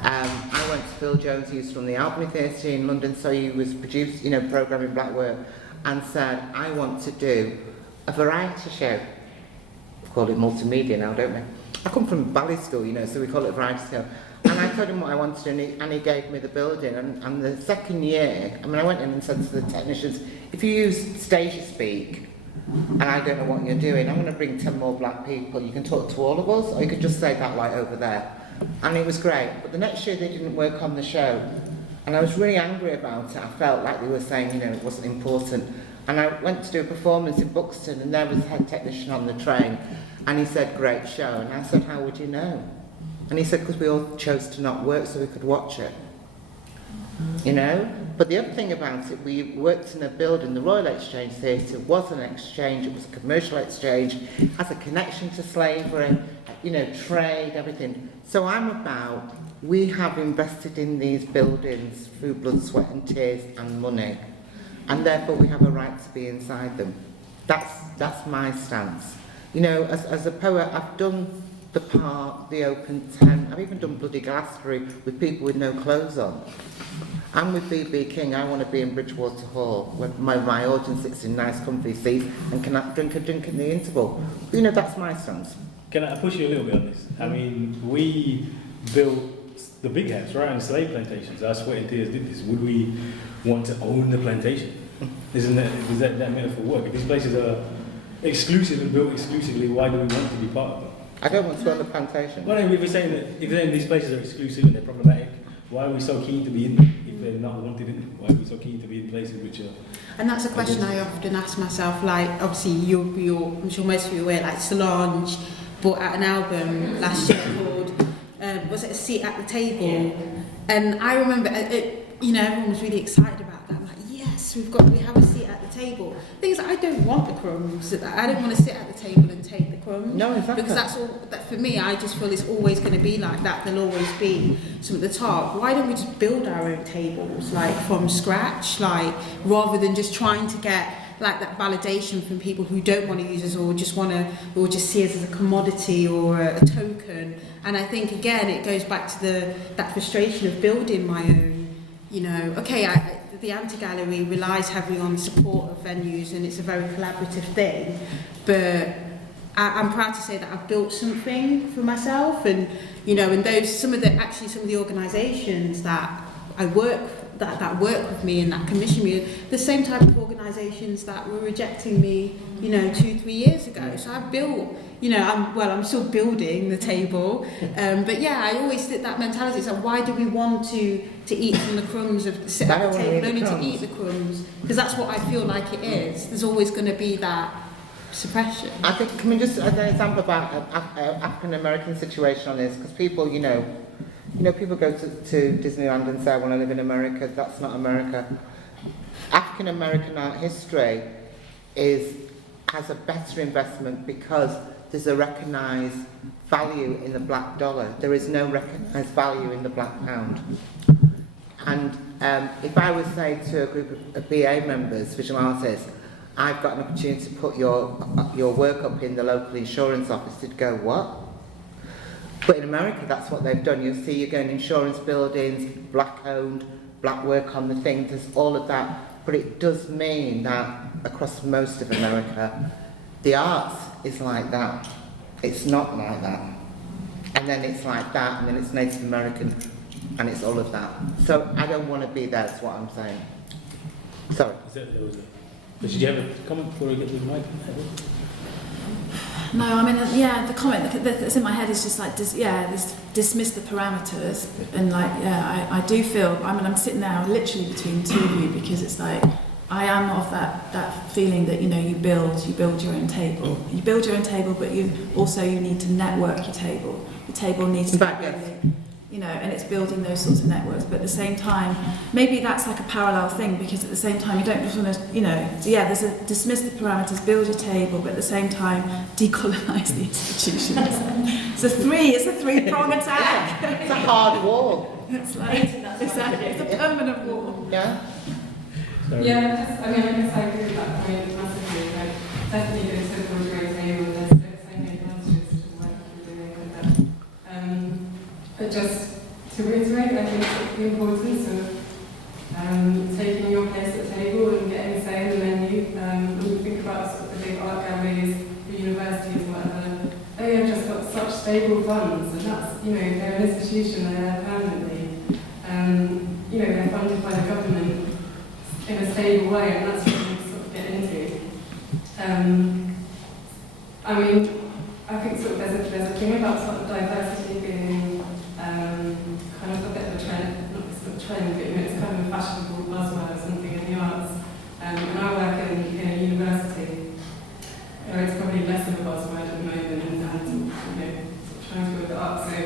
I went to Phil Jones, who used to run the Albany Theatre in London, so he was programming black work, and said, I want to do a variety show. We call it multimedia now, don't we? I come from ballet school, so we call it a variety show. And I told him what I wanted, and he gave me the building. And the second year, I went in and said to the technicians, if you use stage speak, and I don't know what you're doing, I'm going to bring 10 more black people. You can talk to all of us, or you could just say that light over there. And it was great. But the next year they didn't work on the show. And I was really angry about it. I felt like they were saying, it wasn't important. And I went to do a performance in Buxton, and there was the head technician on the train. And he said, great show. And I said, how would you know? And he said, because we all chose to not work so we could watch it. But the other thing about it, we worked in a building, the Royal Exchange Theatre was an exchange, it was a commercial exchange, it has a connection to slavery, trade, everything. So I'm about, we have invested in these buildings through blood, sweat and tears and money, and therefore we have a right to be inside them. That's my stance. As a poet, I've done the park, the open tent, I've even done bloody Glastonbury with people with no clothes on. And with B.B. King, I want to be in Bridgewater Hall, where my audience sits in nice comfy seats and can drink a drink in the interval. That's my stance. Can I push you a little bit on this? We built the big house, right, on slave plantations. Our sweat and tears did this. Would we want to own the plantation? Does that metaphor work? If these places are exclusive and built exclusively, why do we want to be part of them? I don't want to own the plantation. Well, if we're saying these places are exclusive and they're problematic, why are we so keen to be in them if they're not wanted in them? Why are we so keen to be in places which are... And that's a question I often ask myself, obviously I'm sure most of you are aware, Solange brought out an album last year called, was it A Seat at the Table? Yeah. And I remember, everyone was really excited about that. I'm like, yes, we have a seat at the table. The thing is, I don't want the crumbs. I don't want to sit at the table and take the crumbs. No, exactly. Because that's all, that for me, I just feel it's always going to be like that. There'll always be some at the top. Why don't we just build our own tables, from scratch, rather than just trying to get that validation from people who don't want to use us or just see us as a commodity or a token. And I think again it goes back to that frustration of building my own, the Anti-Gallery relies heavily on support of venues and it's a very collaborative thing, but I'm proud to say that I've built something for myself, and and some of the organisations that I work with me and that commission me, the same type of organisations that were rejecting me, 2-3 years ago. So I've built, I'm still building the table, but yeah, I always did that mentality. So why do we want to eat from the crumbs of sit at the table, only to eat the crumbs? Because that's what I feel like it is. There's always going to be that suppression. I think, can we just an example about African American situation on this? Because people, people go to Disneyland and say, I want to live in America. That's not America. African American art history has a better investment because there's a recognised value in the black dollar. There is no recognised value in the black pound. And if I would say to a group of BA members, visual artists, I've got an opportunity to put your work up in the local insurance office, they'd go, what? But in America, that's what they've done. You'll see you go in insurance buildings, black-owned, black work on the thing, there's all of that. But it does mean that across most of America, the arts is like that. It's not like that. And then it's like that, and then it's Native American, and it's all of that. So I don't want to be there, that's what I'm saying. Sorry. Did you have a comment before we get to the mic? No, I mean, yeah, the comment that's in my head is just like, dismiss the parameters, and like, yeah, I do feel, I mean, I'm sitting there literally between two of you, because it's like, I am of that feeling that, you know, you build your own table. You build your own table, but you need to network your table. Your table needs to be really, you know, and it's building those sorts of networks. But at the same time, maybe that's like a parallel thing, because at the same time, you don't just want to, you know, so yeah, there's a dismiss the parameters, build your table, but at the same time, decolonise the institutions. It's a three-prong attack. It's a hard war. It's like, exactly, it's a permanent war. Yeah. Yeah, I guess I agree with that point massively. Like, definitely go to the bourgeois table, there's so many advantages to what you're doing with that. But just to reiterate, I think the importance of taking your place at the table and getting a say in the menu. When you think about sort of the big art galleries, the universities, whatever, they have just got such stable funds, and that's, you know, they're an institution, they're there permanently. You know, they're funded by the government in a stable way, and that's what we sort of get into. I mean, I think sort of there's a thing about sort of diversity being kind of a bit of a trend, not sort of trend, but you know, it's kind of a fashionable buzzword or something in the arts. And I work in a university, where it's probably less of a buzzword at the moment, and you know, sort of trying to build it up. So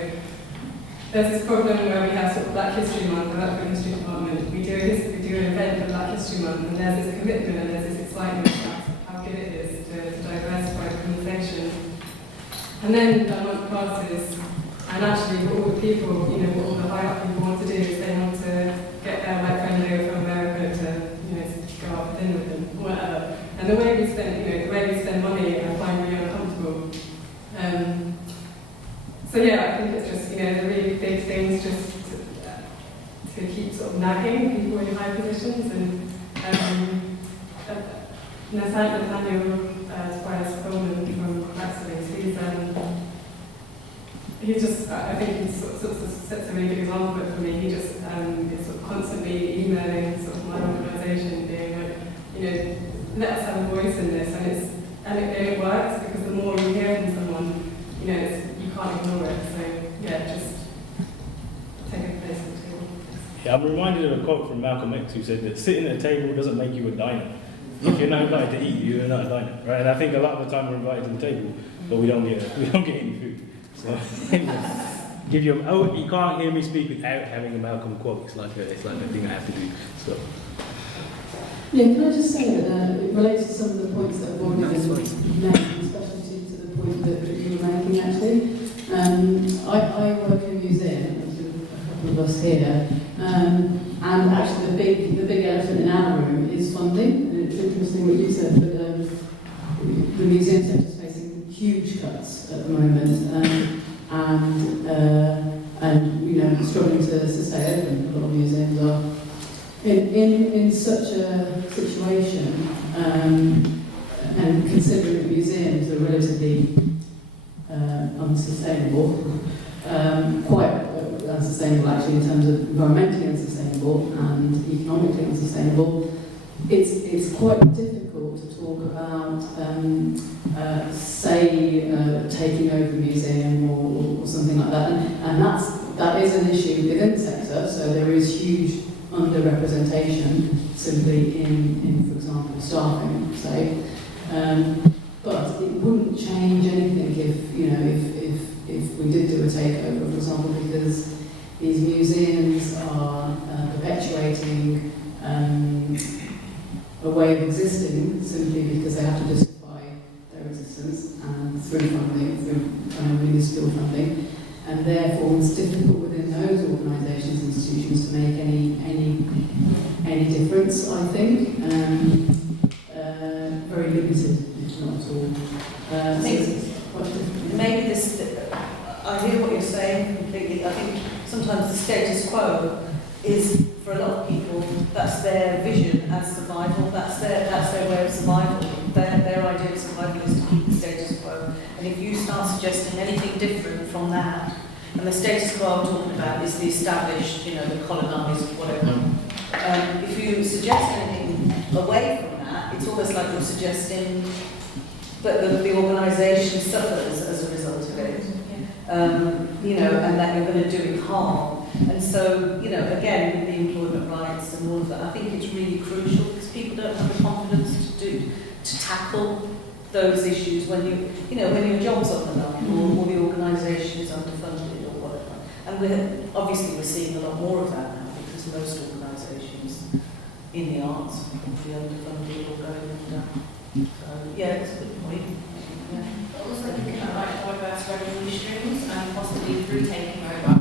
there's this problem where we have sort of Black History Month, I work for the History Department, we do an event for Black History Month, and there's this commitment and there's this excitement about how good it is to diversify the conversation. And then that month passes, and actually what all the people, you know, what all the high up people want to do is they want to get their white friend over from America to, you know, to go out for dinner with them, whatever. And the way we spend money, I find really uncomfortable. So yeah, I think it's just, you know, the really big things just to keep sort of nagging people in high positions. And Nathaniel Tobias Coleman from Accidents, he's just, I think he sort of sets a really good example for me. He just is sort of constantly emailing sort of my organisation, being like, you know, let us have a voice in this, and it works, because the more you hear from someone, you know, you can't ignore it. So yeah, just take a place at the table. Yeah, I'm reminded of a quote from Malcolm X, who said that sitting at a table doesn't make you a diner. If you're not invited to eat, you're not a diner, right? And I think a lot of the time we're invited to the table, but we don't get any food. So you can't hear me speak without having a Malcolm quote. It's like a thing I have to do. So. Yeah, can I just say that it relates to some of the points that have already been made, especially to the point that you were making actually. I work in a museum, a couple of us here, and actually the big elephant in our room is funding. And it's interesting what you said, but the museum sector is facing huge cuts at the moment, and you know, struggling to stay open. A lot of museums are. In such a situation, and considering that museums are relatively unsustainable, quite unsustainable actually in terms of environmentally unsustainable and economically unsustainable, it's quite difficult to talk about, taking over the museum or something like that, and that is an issue within the sector. So there is huge underrepresentation simply in, for example, staffing, say. But it wouldn't change anything if we did do a takeover, for example, because these museums are perpetuating a way of existing simply because they have to justify their existence and through funding, through municipal funding. And therefore, it's difficult within those organisations, institutions, to make any difference. I think very limited, if not at all. I think maybe this. I hear what you're saying completely. I think sometimes the status quo is, for a lot of people, that's their vision as survival. That's their way of survival. Their idea of survival is to keep the status quo. And if you start suggesting anything different from that, and the status quo I'm talking about is the established, you know, the colonised, whatever. If you suggest anything away from that, it's almost like you're suggesting but the organisation suffers as a result of it. You know, and that you're going to do it harm. And so, you know, again, with the employment rights and all of that, I think it's really crucial because people don't have the confidence to tackle those issues when when your job's on the line or the organisation is underfunded or whatever. And we're seeing a lot more of that now because most organisations in the arts are probably underfunded or going down. So, yeah, it's a good point. Yeah. Also looking at like diverse revenue streams and possibly through taking over.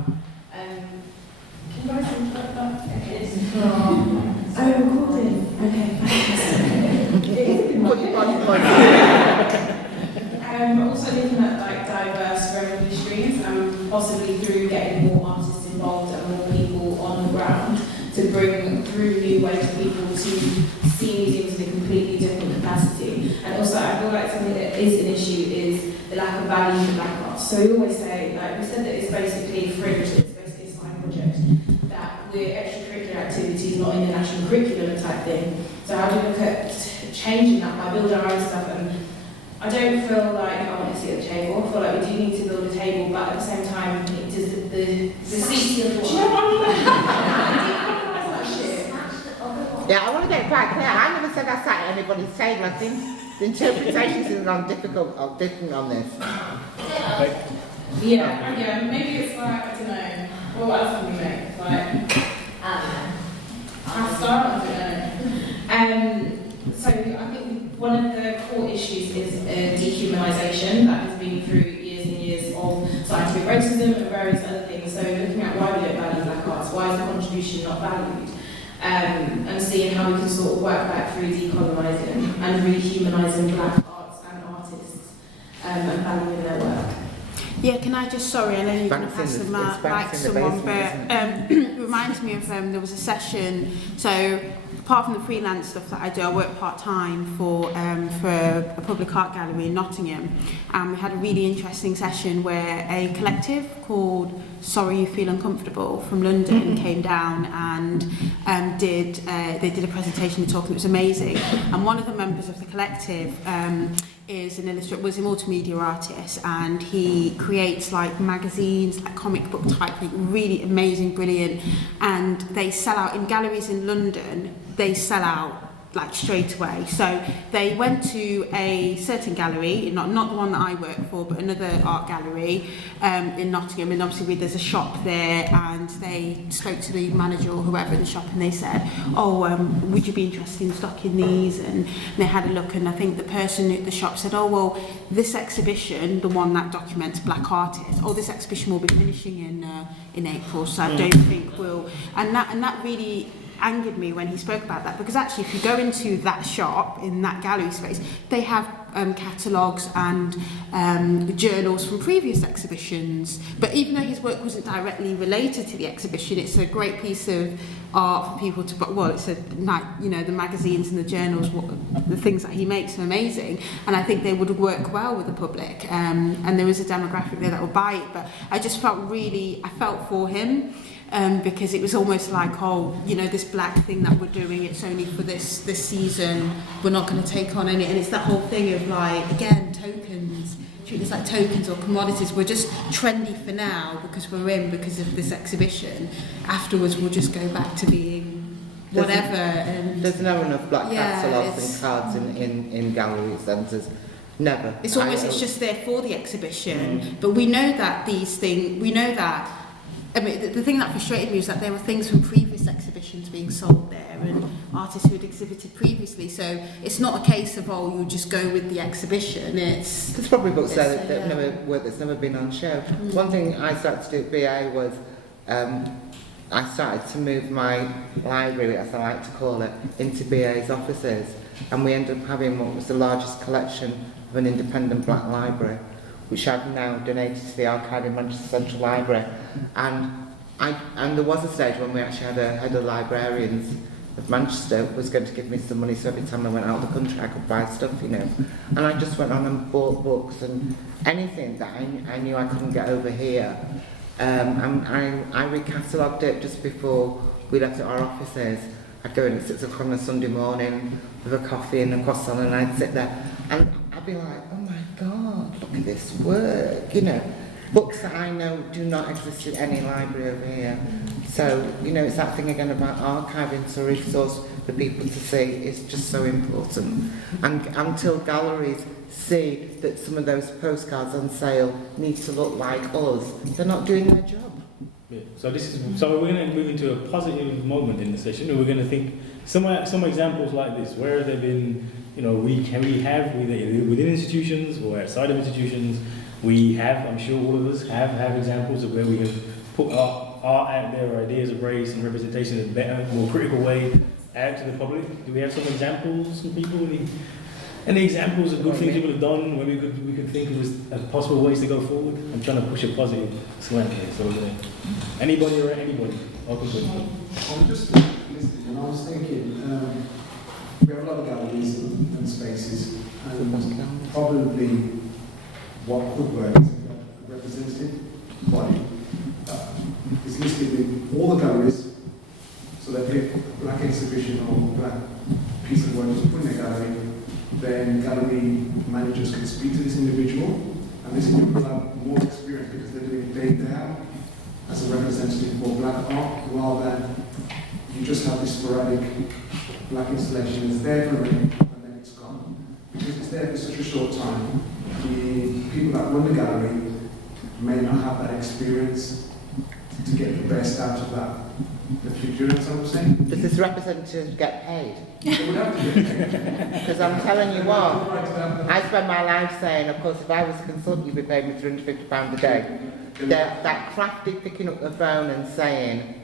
Can you guys think about that? Okay. I'm recording. Also looking at like diverse revenue streams and possibly through getting more artists involved and more people on the ground to bring through new ways for people to see museums in a completely different capacity. And also I feel like something that is an issue is the lack of value for black arts. So we always say, like we said, that it's basically fringe, it's basically a side project, that we're extracurricular activities, not in the national curriculum type thing. So how do we look at changing that by building our own stuff? And I don't feel like I want to sit at the table. I feel like we do need to build a table, but at the same time, it does the seats. Do you know what I mean? Yeah, I want to get quite clear. I never said I sat at anybody's table. I think the interpretations are different on this. Yeah, maybe it's like, I don't know, what else can we make? Like, I start, I don't know. So I think one of the core issues is dehumanisation that has been through years and years of scientific racism and various other things. So looking at why we don't value black arts, why is the contribution not valued? And seeing how we can sort of work back through decolonising and rehumanising black arts and artists and valuing their work. Yeah, can I just, sorry, I know you're going to pass the mic to someone, but it reminds me of there was a session, so apart from the freelance stuff that I do, I work part-time for a public art gallery in Nottingham, and we had a really interesting session where a collective called Sorry You Feel Uncomfortable from London came down and they did a presentation and talk, and it was amazing. And one of the members of the collective was a multimedia artist, and he creates like magazines, like comic book type thing, really amazing, brilliant, and they sell out in galleries in London. They sell out like straight away. So they went to a certain gallery, not the one that I work for, but another art gallery in Nottingham, and obviously there's a shop there, and they spoke to the manager or whoever in the shop, and they said, would you be interested in stocking these? And they had a look, and I think the person at the shop said, this exhibition, the one that documents black artists, this exhibition will be finishing in April, so I don't think we'll, and that really angered me when he spoke about that, because actually if you go into that shop in that gallery space, they have catalogues and journals from previous exhibitions, but even though his work wasn't directly related to the exhibition, it's a great piece of art for people to, it's the magazines and the journals, the things that he makes are amazing, and I think they would work well with the public, and there is a demographic there that will buy it. But I just felt for him, because it was almost like, this black thing that we're doing, it's only for this season, we're not going to take on any, and it's that whole thing of like, again, tokens, treat this like tokens or commodities. We're just trendy for now because because of this exhibition. Afterwards we'll just go back to being whatever. There's never enough black catalogues and cards in gallery centres. Never. It's just there for the exhibition, but we know that the thing that frustrated me was that there were things from previous exhibitions being sold there and artists who had exhibited previously, so it's not a case of you just go with the exhibition. There's probably books there that's never been on show. One thing I started to do at BA was I started to move my library, as I like to call it, into BA's offices, and we ended up having what was the largest collection of an independent black library, which I've now donated to the archive in Manchester Central Library. And there was a stage when we actually had a head of librarians of Manchester was going to give me some money, so every time I went out of the country I could buy stuff, And I just went on and bought books and anything that I knew I couldn't get over here. And I recatalogued it just before we left at our offices. I'd go in at 6 o'clock on a Sunday morning with a coffee and a croissant, and I'd sit there. And I'd be like, oh my God, look at this work, you know. Books that I know do not exist in any library over here. So, you know, it's that thing again about archiving so a resource for people to see is just so important. And until galleries see that some of those postcards on sale need to look like us, they're not doing their job. Yeah. So we're going to move into a positive moment in the session, and we're going to think some examples like this. Where have they been? You know, we have within institutions or outside of institutions. We have, I'm sure all of us have examples of where we have put our art out there, ideas of race and representation in a better, more critical way out to the public. Do we have some examples from people? Any examples of good things people have done where we could think of as possible ways to go forward? I'm trying to push a positive slant here, so we're going to... Anybody or anybody? Open to it. I'm just listening, and I was thinking, we have a lot of galleries and spaces, and probably what could work is a representative body is listed in all the galleries, so that if a black exhibition or black piece of work is put in a gallery, then gallery managers can speak to this individual, and this individual will have more experience because they're doing day there as a representative for black art, rather than you just have this sporadic black installation that's there for a minute and then it's gone. Because it's there for such a short time, the people that run the gallery may not have that experience to get the best out of that. If you know what I'm saying? Does this representative get paid? They would have to get paid. Because I'm telling you what, I spend my life saying, of course, if I was a consultant, you'd be paying me £350 a day. That crafty picking up the phone and saying,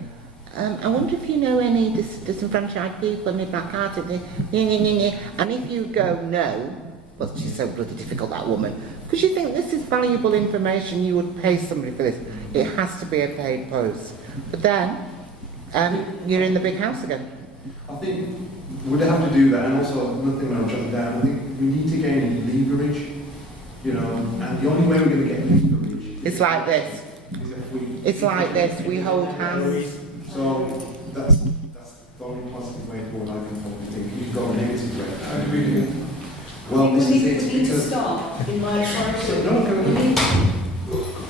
I wonder if you know any disenfranchised people, any black artists, and if you go, no, well, she's so bloody difficult, that woman, because you think this is valuable information, you would pay somebody for this. It has to be a paid post. But then, you're in the big house again. I think we'd have to do that, and also another thing when I'm jotting down, I think we need to gain leverage, you know, and the only way we're going to get leverage it's like this. Is if we... It's like this, we hold hands. So that's the only positive way forward I can think. You've got a negative way. I agree with you. Well, this is it. We need to start in my authority. No, I'm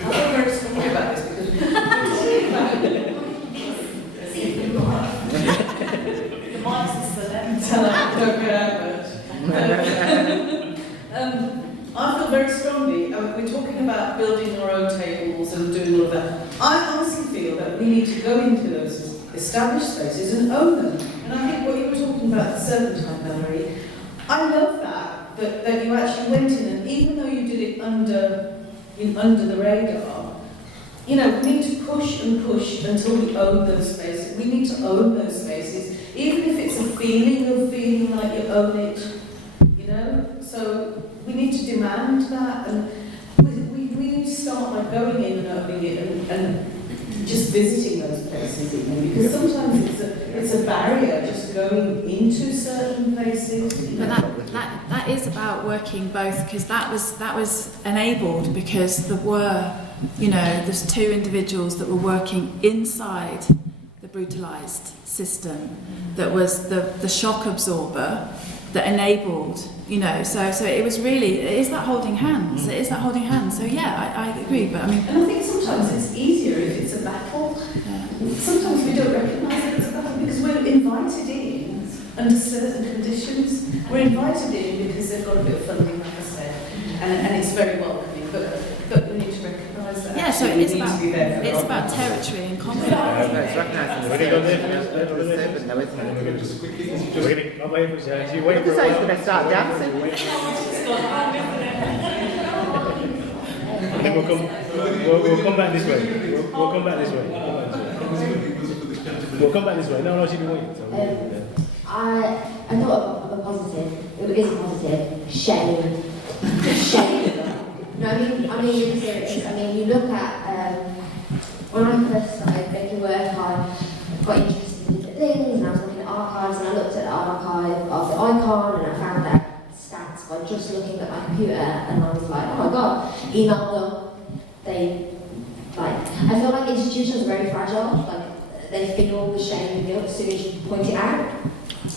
very sorry about this because we're talking about the mics is for them. Don't get out. I feel very strongly, we're talking about building our own tables and doing all of that. I honestly feel that we need to go into those established spaces and own them. And I think what you were talking about, the Serpentine Gallery, I love that you actually went in, and even though you did it under the radar, you know, we need to push and push until we own those spaces. We need to own those spaces, even if it's a feeling of feeling like you own it, you know? So we need to demand that, and we need to start by going in and owning it and just visiting those places even, because sometimes it's a barrier just going into certain places. But that is about working both, because that was enabled because there were, you know, there's two individuals that were working inside the brutalised system that was the shock absorber that enabled, you know, so it was really, it is that holding hands, it is that holding hands. So yeah, I agree, but I mean... And I think sometimes it's easier if it's a battle. Yeah. Sometimes we don't recognise it as a battle because we're invited in under certain conditions. We're invited in because they've got a bit of funding, like I said, and it's very welcoming, but we need to recognise that. Yeah, so it's about territory and conflict. It's recognising the serpent, though, isn't it? Just quickly, I decided he's going to start dancing. And then we'll come back this way. We'll come back this way. We'll come back this way. No, she's been waiting. So I thought of a positive. It is a positive. Shame. Shame. No, I mean, really serious. I mean, you look at when I first started making work, I got interested in different things, and I was looking at archives, and I looked at the archive of the icon, and I found out stats by just looking at my computer, and I was like, oh my god, email them. They I feel like institutions are very fragile. Like they feel the shame and guilt as soon as you point it out.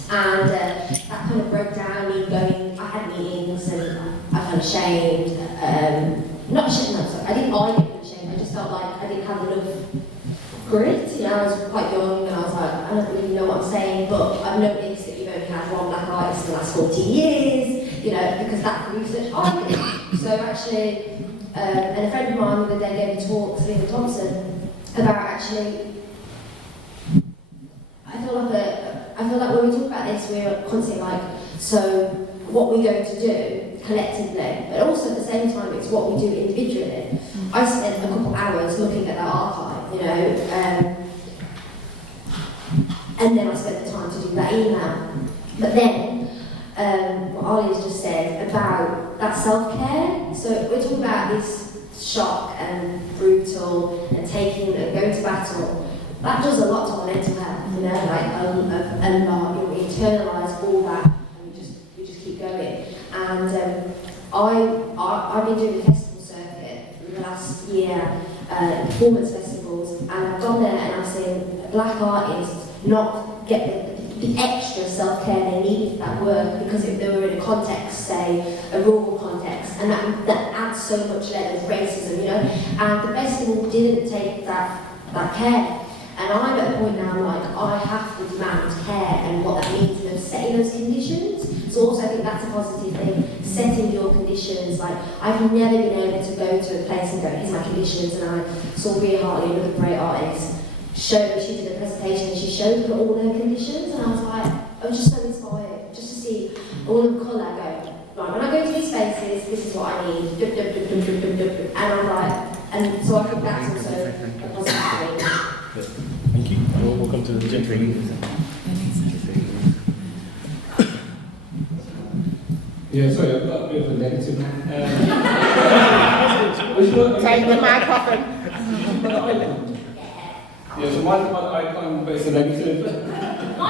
And that kind of broke down me going, I had meetings and I kind of shamed, not ashamed, no, sorry, I didn't feel ashamed, I just felt like I didn't have enough grit. You know, I was quite young and I was like, I don't really know what I'm saying, but I've noticed that you've only had one black artist in the last 40 years, you know, because that's the research I did. So actually, and a friend of mine the other day gave a talk, Selena Thompson, about actually, I feel like when we talk about this, we're constantly like, so what we're going to do collectively, but also at the same time, it's what we do individually. I spent a couple hours looking at that archive, you know, and then I spent the time to do that email. But then, what Ali's just said about that self-care, so we're talking about this shock and brutal and taking and going to battle. That does a lot to our mental health, you know, like a lot. We internalise all that and we just keep going. And I've been doing the festival circuit in the last year, performance festivals, and I've gone there and I've seen black artists not get the extra self-care they needed for that work because if they were in a context, say, a rural context, and that adds so much level of racism, you know, and the festival didn't take that care. And I'm at a point now, I'm like, I have to demand care and what that means of setting those conditions. So also I think that's a positive thing, setting your conditions. Like, I've never been able to go to a place and go, here's my conditions, and I saw Rhea Hartley, another great artist, she did a presentation and she showed her all her conditions, and I was like, I was just so inspired, just to see all of colour go, right, when I go to these spaces, this is what I need, and I'm like, and so I think that's also a positive thing. Thank you. We'll come to the gentleman. Yeah, sorry, I've got a bit of a negative one. Take the microphone. Yeah, so my icon, but it's a negative. I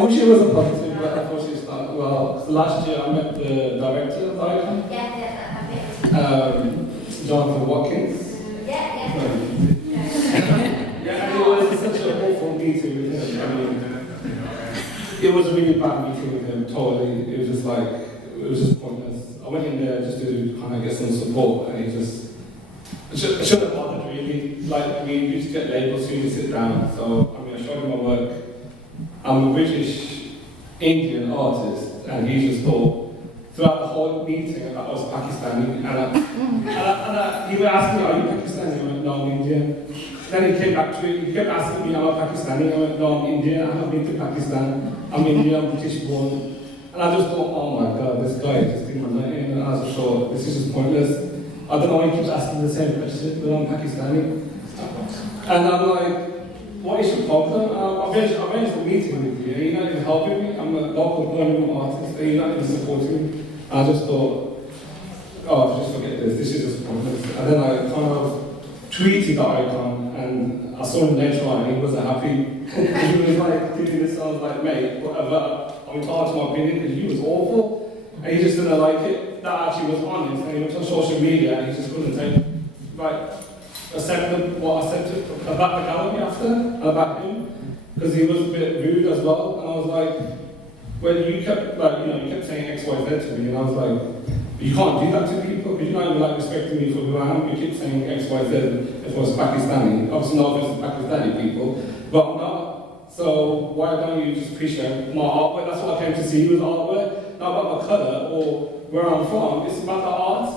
wish it was a positive, but unfortunately it's not. Well, so last year I met the director of the icon, Jonathan Watkins. Yeah, and it was such an awful meeting with him. I mean, it was a really bad meeting with him, totally. It was just like, it was just pointless. I went in there just to kind of get some support, and he just, I shouldn't have bothered really. Like, we used to get labels soon to sit down. So, I mean, I showed him my work. I'm a British Indian artist, and he just thought, throughout the whole meeting, that I was Pakistani. And he would ask me, are you Pakistani? I went, no, I'm Indian. Then he came back to it, he kept asking me, am I Pakistani? I went, no, I'm Indian, I haven't been to Pakistan. I'm Indian, I'm British born. And I just thought, oh my God, this guy is just thinking I'm not in. And I just thought, this is just pointless. I don't know why he keeps asking the same question, but I'm Pakistani. And I'm like, what is your problem? I've arranged a meeting with you, you're not even helping me. I'm a local Birmingham artist, and you're not even supporting me. And I just thought, oh, just forget this is just pointless. And then I kind of tweeted the icon, and I saw him later on, and he wasn't happy. He was like, thinking this, I was like, mate, whatever, I'm entitled to my opinion, because he was awful, and he just didn't like it. That actually was honest, and he went on social media, and he just couldn't take, like, accept what I said about the gallery after, and about him, because he was a bit rude as well, and I was like, well, you kept, like, you kept saying X, Y, Z to me, and I was like, you can't do that to people, because you're not even like respecting me for who I am. You keep saying X, Y, Z if I was Pakistani. Obviously not against Pakistani people, but I'm not. So why don't you just appreciate my artwork? That's what I came to see was artwork, not about my colour or where I'm from. It's about the art.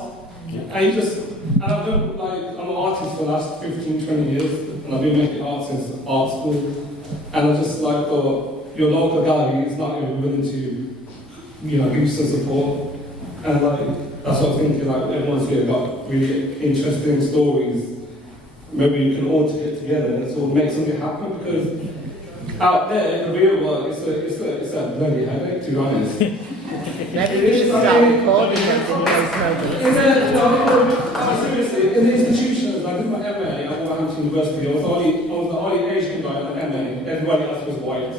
And I've done, like, I'm an artist for the last 15, 20 years, and I've been making art since art school. And I just like thought, your local gallery is not even willing to, give you some support. And like, that's what I was thinking, like, everyone's here got really interesting stories. Maybe you can all get together and sort of make something happen, because out there, in the real world, it's a bloody headache, to be honest. Maybe we should start recording seriously, in the institutions, I did my MA at Wolverhampton University, I was the only Asian guy at the MA, everybody else was white.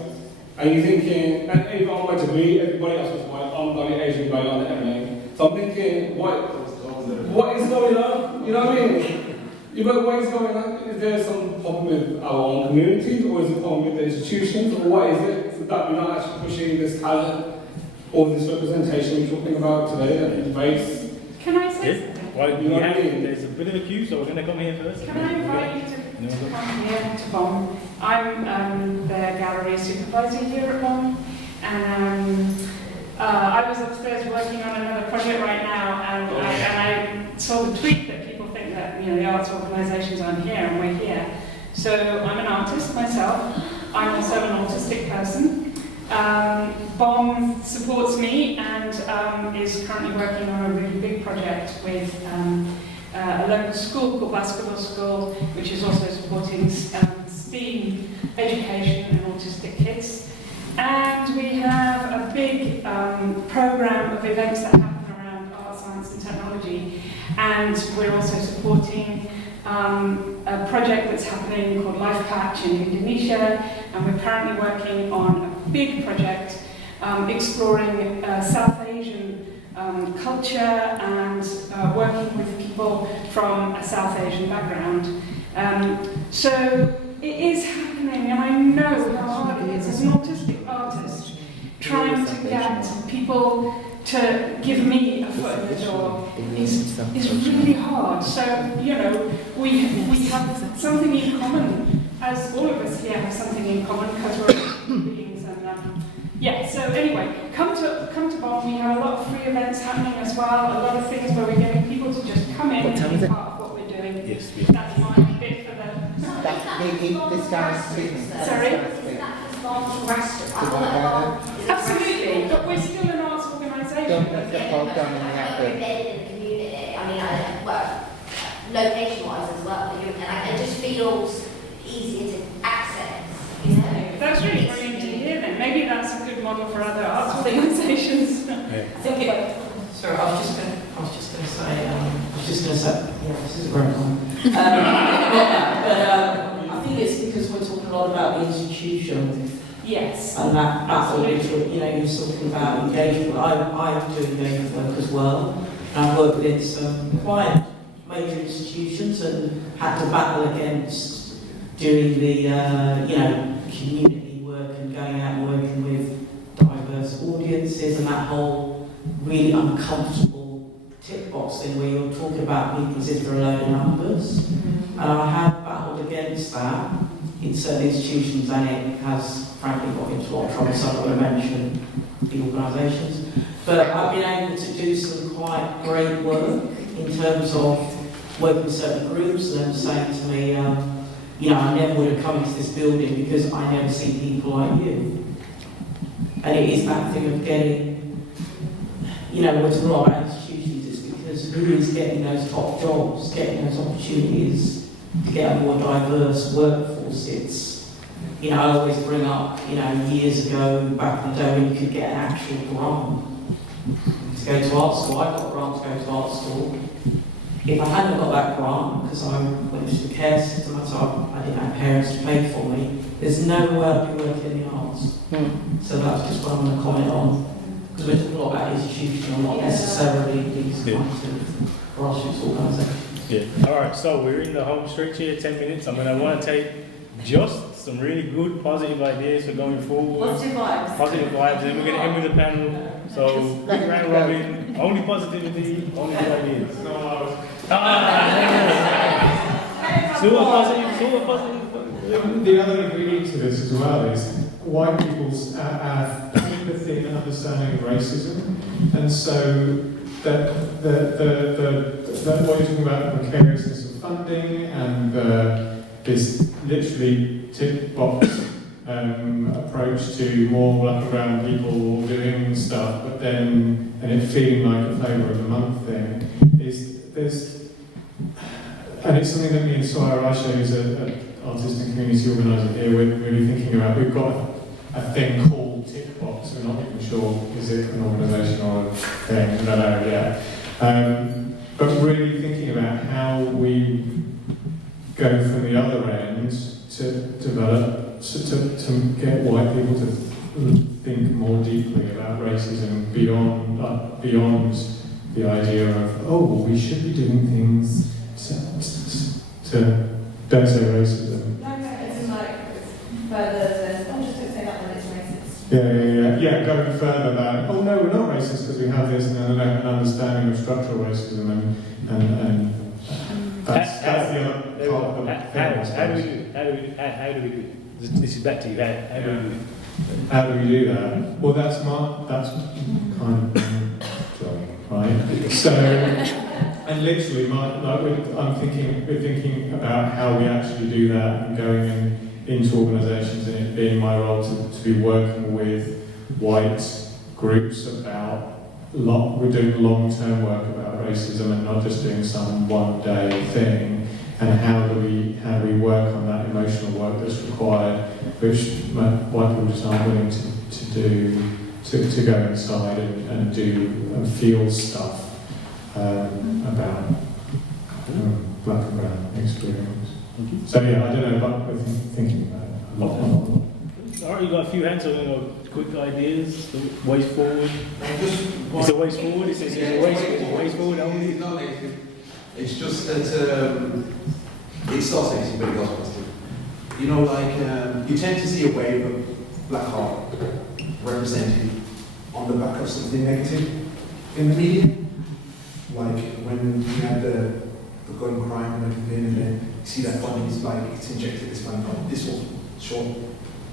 And you're thinking, and even on my degree, everybody else was white, I'm the only Asian guy on the MA. So I'm thinking, what is going on? You know what I mean? What is going on? Is there some problem with our own communities, or is it a problem with the institutions, or what is it? So that we're not actually pushing this talent all this representation you're talking about today, race. Can I say something? Well, there's a bit of a queue, so we're going to come here first. Can I invite you to come here to BOM? I'm the gallery supervisor here at BOM, and I was upstairs working on another project right now, and I saw the tweet that people think that the arts organisations aren't here, and we're here. So I'm an artist myself. I'm also an autistic person. BOM supports me and is currently working on a really big project with a local school called Basketball School, which is also supporting STEAM education and autistic kids. And we have a big program of events that happen around art, science and technology. And we're also supporting a project that's happening called Life Patch in Indonesia. And we're currently working on a big project exploring South Asian culture and working with people from a South Asian background. So it is happening, and I know how hard it is as an autistic artist trying to get people to give me a foot in the door is really hard. So, we have something in common, as all of us here have something in common because we're human beings. And so anyway, come to BOM. We have a lot of free events happening as well, a lot of things where we're getting people to just come in and be part of what we're doing. Yes. That's my bit for the... This guy's speaking. Sorry? Absolutely. Absolutely, but we're still an arts organisation. Don't let the fog down in the Embedded in the community. I mean, location-wise as well. And it just feels easier to access. That's really brilliant to hear then. Maybe that's a good model for other arts organisations. Sorry, I was just going to say, yeah, this is very common. I think it's because we're talking a lot about the institution. Yes. And that battle, you're talking about engagement. I have to engage with work as well. And I've worked with some quite major institutions and had to battle against doing the, community work and going out and working with diverse audiences and that whole really uncomfortable tick box thing where you're talking about people as if they're a load of numbers. And I have battled against that in certain institutions, and it has frankly got into a lot of trouble, so I'm not going to mention the organisations. But I've been able to do some quite great work in terms of working with certain groups and them saying to me, I never would have come into this building because I never see people like you. And it is that thing of getting, we're talking a lot about institutions, it's because who is getting those top jobs, getting those opportunities to get a more diverse workforce. It's, I always bring up, years ago, back in the day when you could get an actual grant to go to art school. I got a grant to go to art school. If I hadn't got that grant, because I went through the care system, I didn't have parents to pay for me, there's no way I'd be working in the arts. So that's just what I'm going to comment on. Because we're talking a lot about institutional, not necessarily these kinds of grassroots organisations. Yeah. All right, so we're in the home stretch here, 10 minutes. I want to take just some really good, positive ideas for going forward. Positive vibes. Positive vibes, and we're going to end with a panel. So, big round robin, only positivity, only good ideas. So positive. The other ingredient to this as well is white people's empathy and understanding of racism, and so that what you're talking about, the precariousness of funding and this literally tick box approach to more black and brown people doing stuff, but then and it feeling like a flavour of the month thing and it's something that me and SuAndi, who's an artistic community organiser here, we're really thinking about. We've got a thing called tick box. We're not even sure is it an organisation or a thing. We don't know yet. But really thinking about how we go from the other end to develop, to get white people to think more deeply about racism beyond the idea of, we should be doing things to don't say racism. No, it's like further, just don't say that when it's racist. going further that, oh no, we're not racist because we have this and an understanding of structural racism and that's the other part of the thing. How do we do it? This is back to you. How do we do it? How do we do that? Well, that's kind of my job, right? So, and literally, we're thinking about how we actually do that and going into organisations, and it being my role to be working with white groups about we're doing long-term work about racism and not just doing some one-day thing. And how do we work on that emotional work that's required, which white people just aren't willing to do, to go inside and do and feel stuff about black and brown experience. So yeah, I don't know, but we're thinking about it a lot. All right, you got a few hands on quick ideas, ways forward. It's a ways forward. It's a ways forward only. It's not negative. It's just that it starts negative, but it goes positive. You know, like you tend to see a wave of black art represented on the back of something negative in the media. Like when you had the gun crime and everything, and then you see that funding is like it's injected this money. This was short,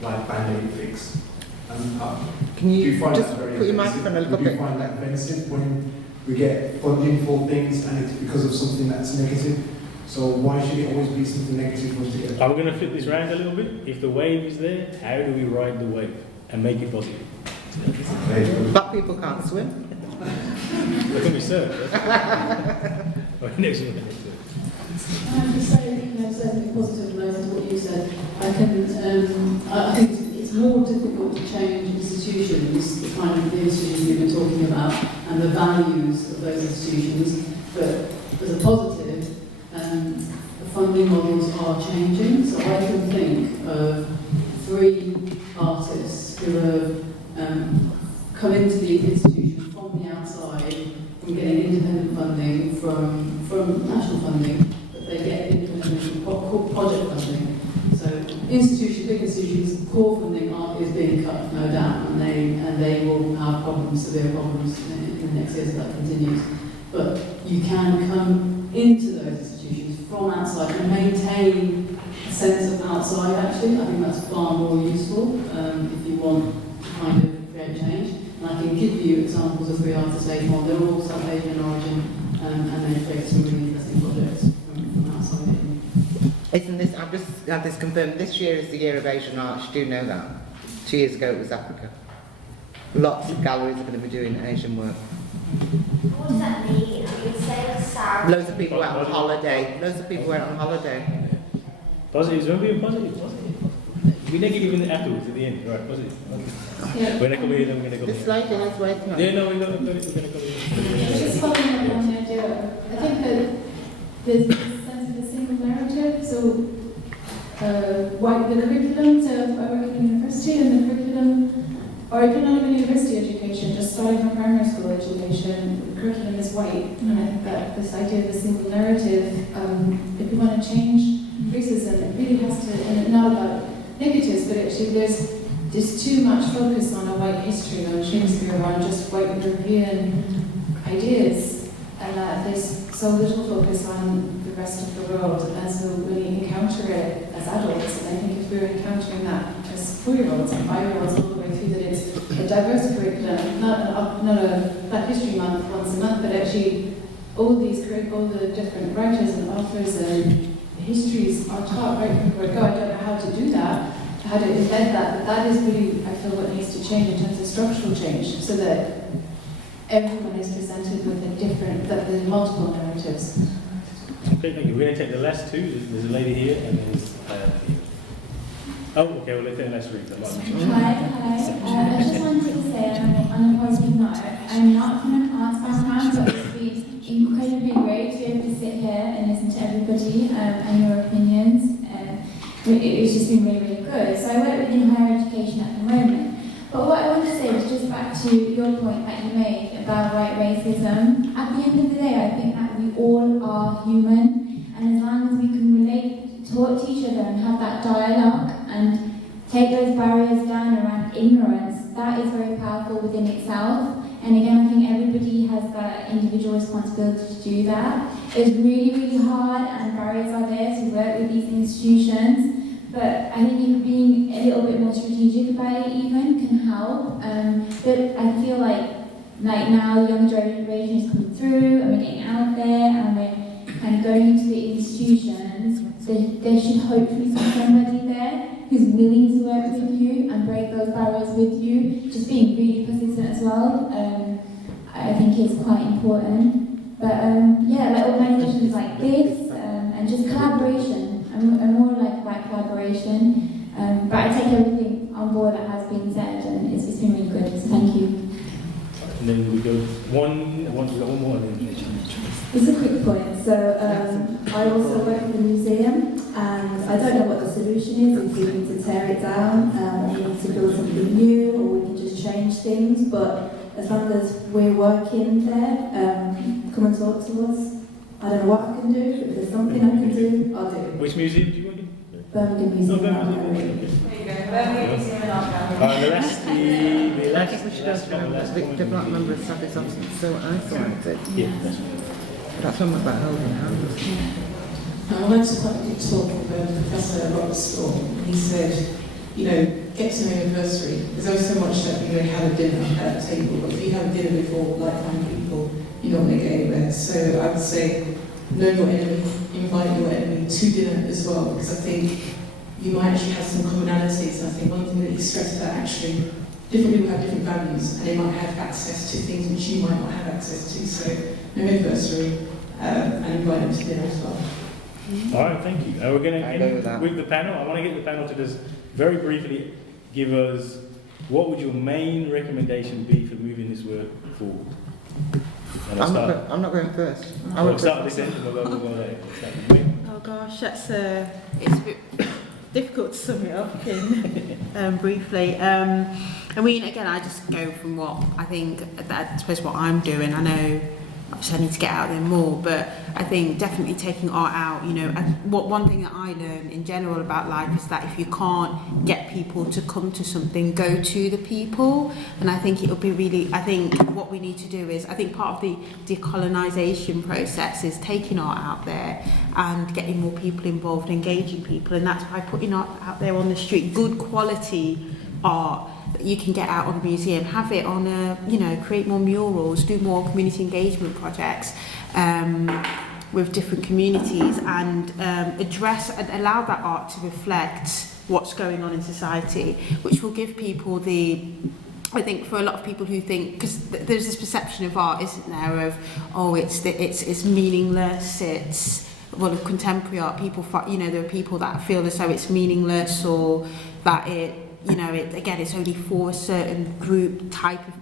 like band-aid fix. And can you find just that very put your microphone a little bit? Do you find that offensive when we get funding for things and it's because of something that's negative? So why should it always be something negative for us to get? I'm going to flip this around a little bit. If the wave is there, how do we ride the wave and make it positive? Black people can't swim. They can be served. Next one. To say something positive related to what you said, I think it's more difficult to change institutions, the kind of institutions we've been talking about, and the values of those institutions. But as a positive, the funding models are changing. So I can think of 3 artists who have come into the institution from the outside, from getting independent funding from national funding, but they get independent called project funding. So big institutions, core funding is being cut, no doubt, and they will have problems, severe problems in the next years if that continues. But you can come into those institutions from outside and maintain a sense of outside, actually. I think that's far more useful if you want to kind of create change. And I can give you examples of 3 artists later on. They're all South Asian origin, and they've created some really interesting projects from outside. Isn't this, I've just had this confirmed, this year is the year of Asian art, you do know that. 2 years ago it was Africa. Lots of galleries are going to be doing Asian work. What does that mean? I mean, say Sarah. Loads of people went on holiday. Positive, don't be positive. Be negative in the afterwards, at the end, right? Positive. Okay. Yeah. We're not going to then we're going to go. This slide is waiting. Yeah, no, we're going to go. Just following up on the idea, I think that there's this sense of a single narrative. So, the curriculum, so I work in university, and the curriculum, or even not even university education, just starting from primary school education, the curriculum is white. And I think that this idea of a single narrative, if we want to change racism, it really has to, and it's not about negatives, but actually there's too much focus on a white history, on Shakespeare, on just white European ideas, and there's so little focus on the rest of the world, and so when you encounter it as adults, and I think if we're encountering that as 4-year-olds and 5-year-olds all the way through, that it's a diverse curriculum, not a Black History Month once a month, but actually all the different writers and authors and histories are taught right from where we go. I don't know how to do that, how to embed that, but that is really, I feel, what needs to change in terms of structural change, so that everyone is presented with that there's multiple narratives. Okay, thank you. We're going to take the last 2. There's a lady here, and there's oh, okay, well, let's take the last 3. Hi. I just wanted to say, on a positive note, I'm not from an arts background, but it's been incredibly great to be able to sit here and listen to everybody and your opinions. It's just been really, really good. So I work within higher education at the moment. But what I want to say is just back to your point that you made about white racism. At the end of the day, I think that we all are human, and as long as we can talk to each other and have that dialogue and take those barriers down around ignorance, that is very powerful within itself. And again, I think everybody has that individual responsibility to do that. It's really, really hard, and barriers are there to work with these institutions. But I think being a little bit more strategic about it even can help. But I feel like now the younger generation is coming through, and we're getting out there, and we're kind of going into the institutions. There should hopefully be somebody there who's willing to work with you and break those barriers with you. Just being really persistent as well, I think is quite important. But yeah, like organisations like this, and just collaboration. I'm more like about collaboration. But I take everything on board that has been said, and it's been really good. So thank you. And then we go one more. It's a quick point. So I also work in the museum, and I don't know what the solution is, if we need to tear it down, or we need to build something new, or we can just change things, but as long as we're working there, come and talk to us. I don't know what I can do, but if there's something I can do, I'll do it. Which museum do you work in? Birmingham Museum. There you go. Birmingham Museum and Art Gallery. The last, I think we should have the black member of staff is often so isolated. Yeah, that's right. That's one about holding hands. I went to quite a good talk with Professor Robert Storm, and he said, get to know your anniversary. There's always so much that have a dinner at a table, but if you have dinner before like-minded people, you're not going to get anywhere. So I would say, know your enemy, invite your enemy to dinner as well, because I think you might actually have some commonalities. And I think one thing that you stressed that actually different people have different values, and they might have access to things which you might not have access to. So know your anniversary and invite them to dinner as well. All right, thank you. We're going to end with the panel. I want to get the panel to just very briefly give us what would your main recommendation be for moving this work forward. I'm not going first. I'll start this end and we'll go there. Oh gosh, it's a bit difficult to sum it up in briefly. I mean, again, I just go from what I think, I suppose what I'm doing. I know obviously I need to get out there more, but I think definitely taking art out, one thing that I learned in general about life is that if you can't get people to come to something, go to the people. And I think it'll be I think what we need to do is, I think part of the decolonisation process is taking art out there and getting more people involved, engaging people, and that's by putting art out there on the street, good quality art that you can get out of the museum, have it on create more murals, do more community engagement projects with different communities, and address and allow that art to reflect what's going on in society, which will give people I think for a lot of people who think, because there's this perception of art, isn't there, of it's meaningless, of contemporary art, people, there are people that feel as though it's meaningless, or that it's only for a certain type of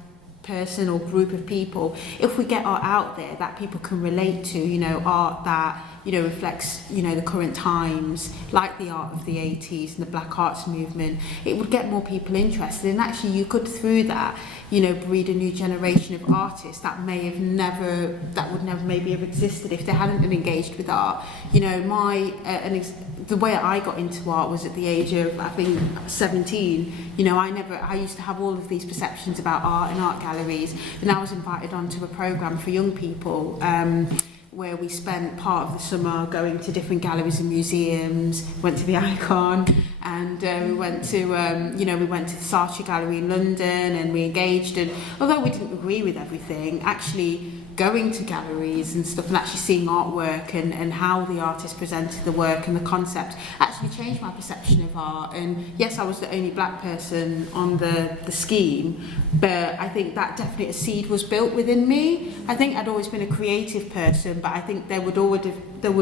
person or group of people. If we get art out there that people can relate to, art that reflects the current times, like the art of the 80s and the Black Arts movement, it would get more people interested. And actually, you could, through that, breed a new generation of artists that would never maybe have existed if they hadn't been engaged with art. The way I got into art was at the age of, I think, 17. I used to have all of these perceptions about art and art galleries, and I was invited onto a programme for young people where we spent part of the summer going to different galleries and museums, went to the Icon, and we went to the Saziso Gallery in London, and we engaged, and although we didn't agree with everything, actually going to galleries and stuff and actually seeing artwork and how the artist presented the work and the concept actually changed my perception of art. And yes, I was the only black person on the scheme, but I think that definitely a seed was built within me. I think I'd always been a creative person, but I think there would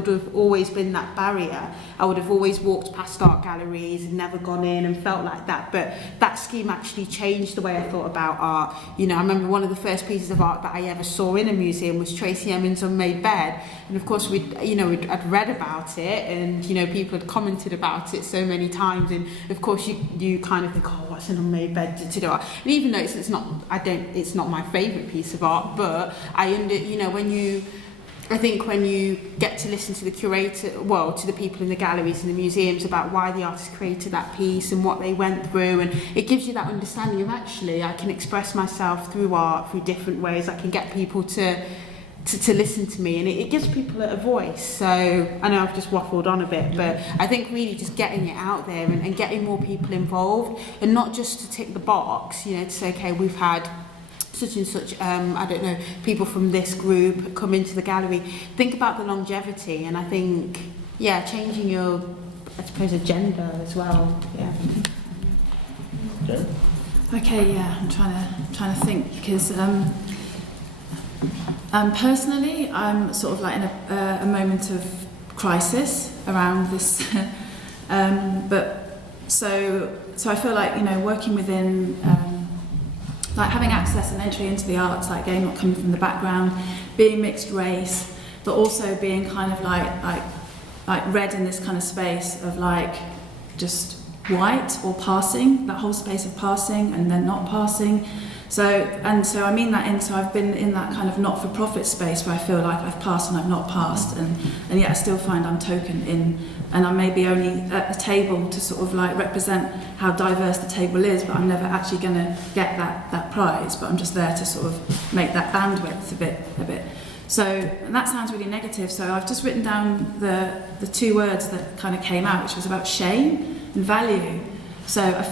have always been that barrier. I would have always walked past art galleries and never gone in and felt like that, but that scheme actually changed the way I thought about art. I remember one of the first pieces of art that I ever saw in a museum was Tracy Emin's Unmade Bed, and of course I'd read about it, and people had commented about it so many times, and of course you kind of think, oh, what's an unmade bed to do? And even though it's not my favourite piece of art, but when you I think when you get to listen to the curator, well, to the people in the galleries and the museums about why the artist created that piece and what they went through, and it gives you that understanding of actually I can express myself through art, through different ways. I can get people to listen to me, and it gives people a voice. So I know I've just waffled on a bit, but I think really just getting it out there and getting more people involved, and not just to tick the box, you know, to say, okay, we've had such and such, I don't know, people from this group come into the gallery. Think about the longevity, and I think, yeah, changing your, I suppose, agenda as well. Yeah. Okay, yeah, I'm trying to think, because personally, I'm sort of like in a moment of crisis around this, but so I feel like, you know, working within. Like having access and entry into the arts, like again, not coming from the background, being mixed race, but also being kind of like read in this kind of space of like just white or passing, that whole space of passing and then not passing. So I mean that in, so I've been in that kind of not-for-profit space where I feel like I've passed and I've not passed, and yet I still find I'm token in, and I'm maybe only at the table to sort of like represent how diverse the table is, but I'm never actually going to get that prize, but I'm just there to sort of make that bandwidth a bit. So, and that sounds really negative, so I've just written down the two words that kind of came out, which was about shame and value. So I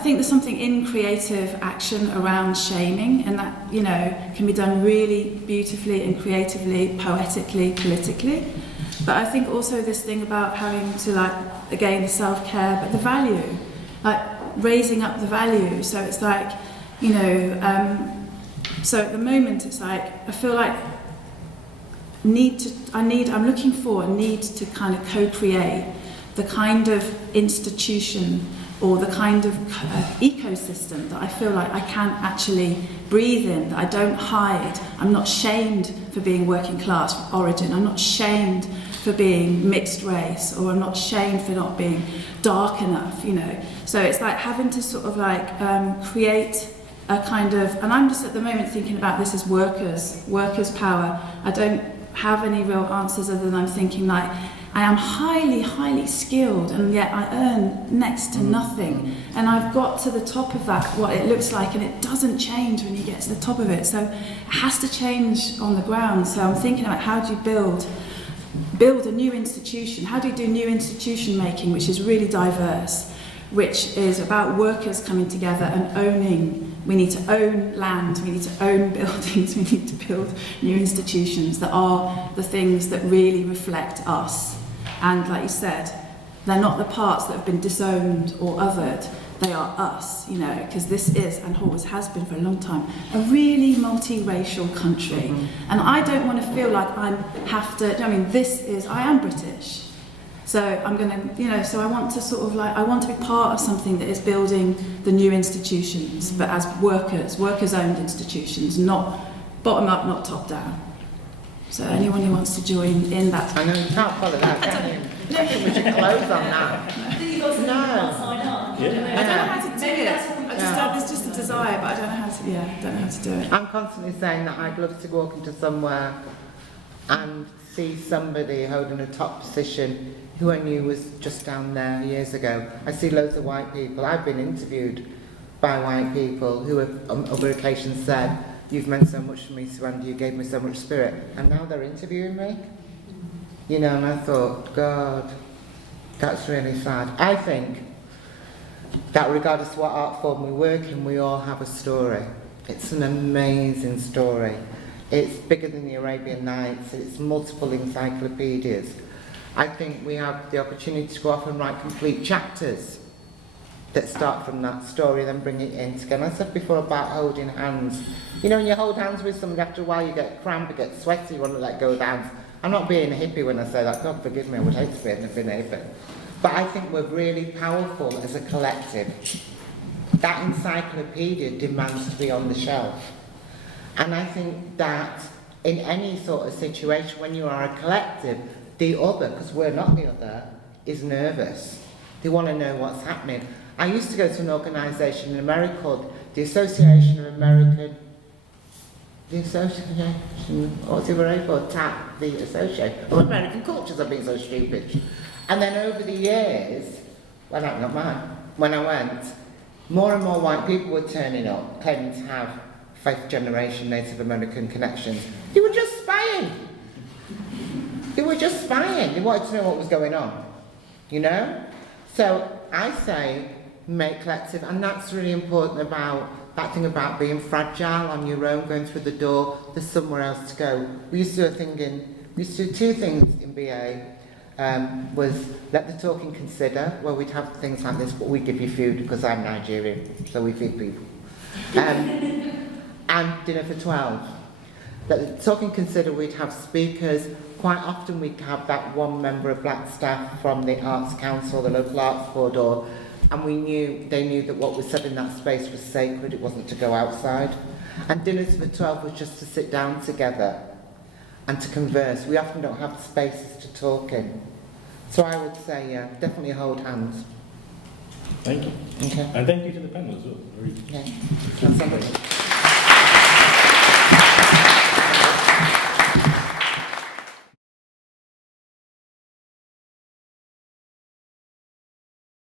think there's something in creative action around shaming, and that, you know, can be done really beautifully and creatively, poetically, politically. But I think also this thing about having to, like, again, the self-care, but the value, like raising up the value. So it's like, you know, so at the moment it's like, I feel like I'm looking for a need to kind of co-create the kind of institution or the kind of ecosystem that I feel like I can actually breathe in, that I don't hide. I'm not shamed for being working class origin. I'm not shamed for being mixed race, or I'm not shamed for not being dark enough, you know. So it's like having to sort of like create a kind of, and I'm just at the moment thinking about this as workers' power. I don't have any real answers other than I'm thinking like, I am highly, highly skilled, and yet I earn next to nothing. And I've got to the top of that, what it looks like, and it doesn't change when you get to the top of it. So it has to change on the ground. So I'm thinking about how do you build a new institution? How do you do new institution making, which is really diverse, which is about workers coming together and owning. We need to own land, we need to own buildings, we need to build new institutions that are the things that really reflect us. And like you said, they're not the parts that have been disowned or othered, they are us, you know, because this is, and always has been for a long time, a really multiracial country. And I don't want to feel like I am British. So I'm going to, you know, so I want to sort of like, I want to be part of something that is building the new institutions, but as workers-owned institutions, not bottom-up, not top-down. So anyone who wants to join in that. I know you can't follow that, can you? I think we should close on that. I don't know how to do it. There's just a desire, but I don't know how to do it. I'm constantly saying that I'd love to walk into somewhere and see somebody holding a top position who I knew was just down there years ago. I see loads of white people. I've been interviewed by white people who have on other occasions said, "You've meant so much to me, SuAndi, you gave me so much spirit." And now they're interviewing me. You know, and I thought, God, that's really sad. I think that regardless of what art form we work in, we all have a story. It's an amazing story. It's bigger than the Arabian Nights. It's multiple encyclopedias. I think we have the opportunity to go off and write complete chapters that start from that story, then bring it in together. I said before about holding hands. You know, when you hold hands with somebody, after a while you get cramp, you get sweaty, you want to let go of the hands. I'm not being a hippie when I say that. God forgive me, I would hate to be a hippie. But I think we're really powerful as a collective. That encyclopedia demands to be on the shelf. And I think that in any sort of situation, when you are a collective, the other, because we're not the other, is nervous. They want to know what's happening. I used to go to an organisation in America called the Association of American the association, or they were able to tap the association. Oh, American cultures are being so stupid. And then over the years, well, that's not mine, when I went, more and more white people were turning up, claiming to have fifth generation Native American connections. They were just spying. They were just spying. They wanted to know what was going on, you know? So I say make collective, and that's really important about that thing about being fragile on your own, going through the door, there's somewhere else to go. We used to do two things in BA, was let the talking consider, where we'd have things like this, but we give you food because I'm Nigerian, so we feed people. And dinner for 12. Let the talking consider, we'd have speakers. Quite often we'd have that one member of black staff from the Arts Council, the local arts board, and they knew that what was said in that space was sacred, it wasn't to go outside. And dinners for 12 was just to sit down together and to converse. We often don't have spaces to talk in. So I would say, yeah, definitely hold hands. Thank you. Okay. And thank you to the panel as well. Okay.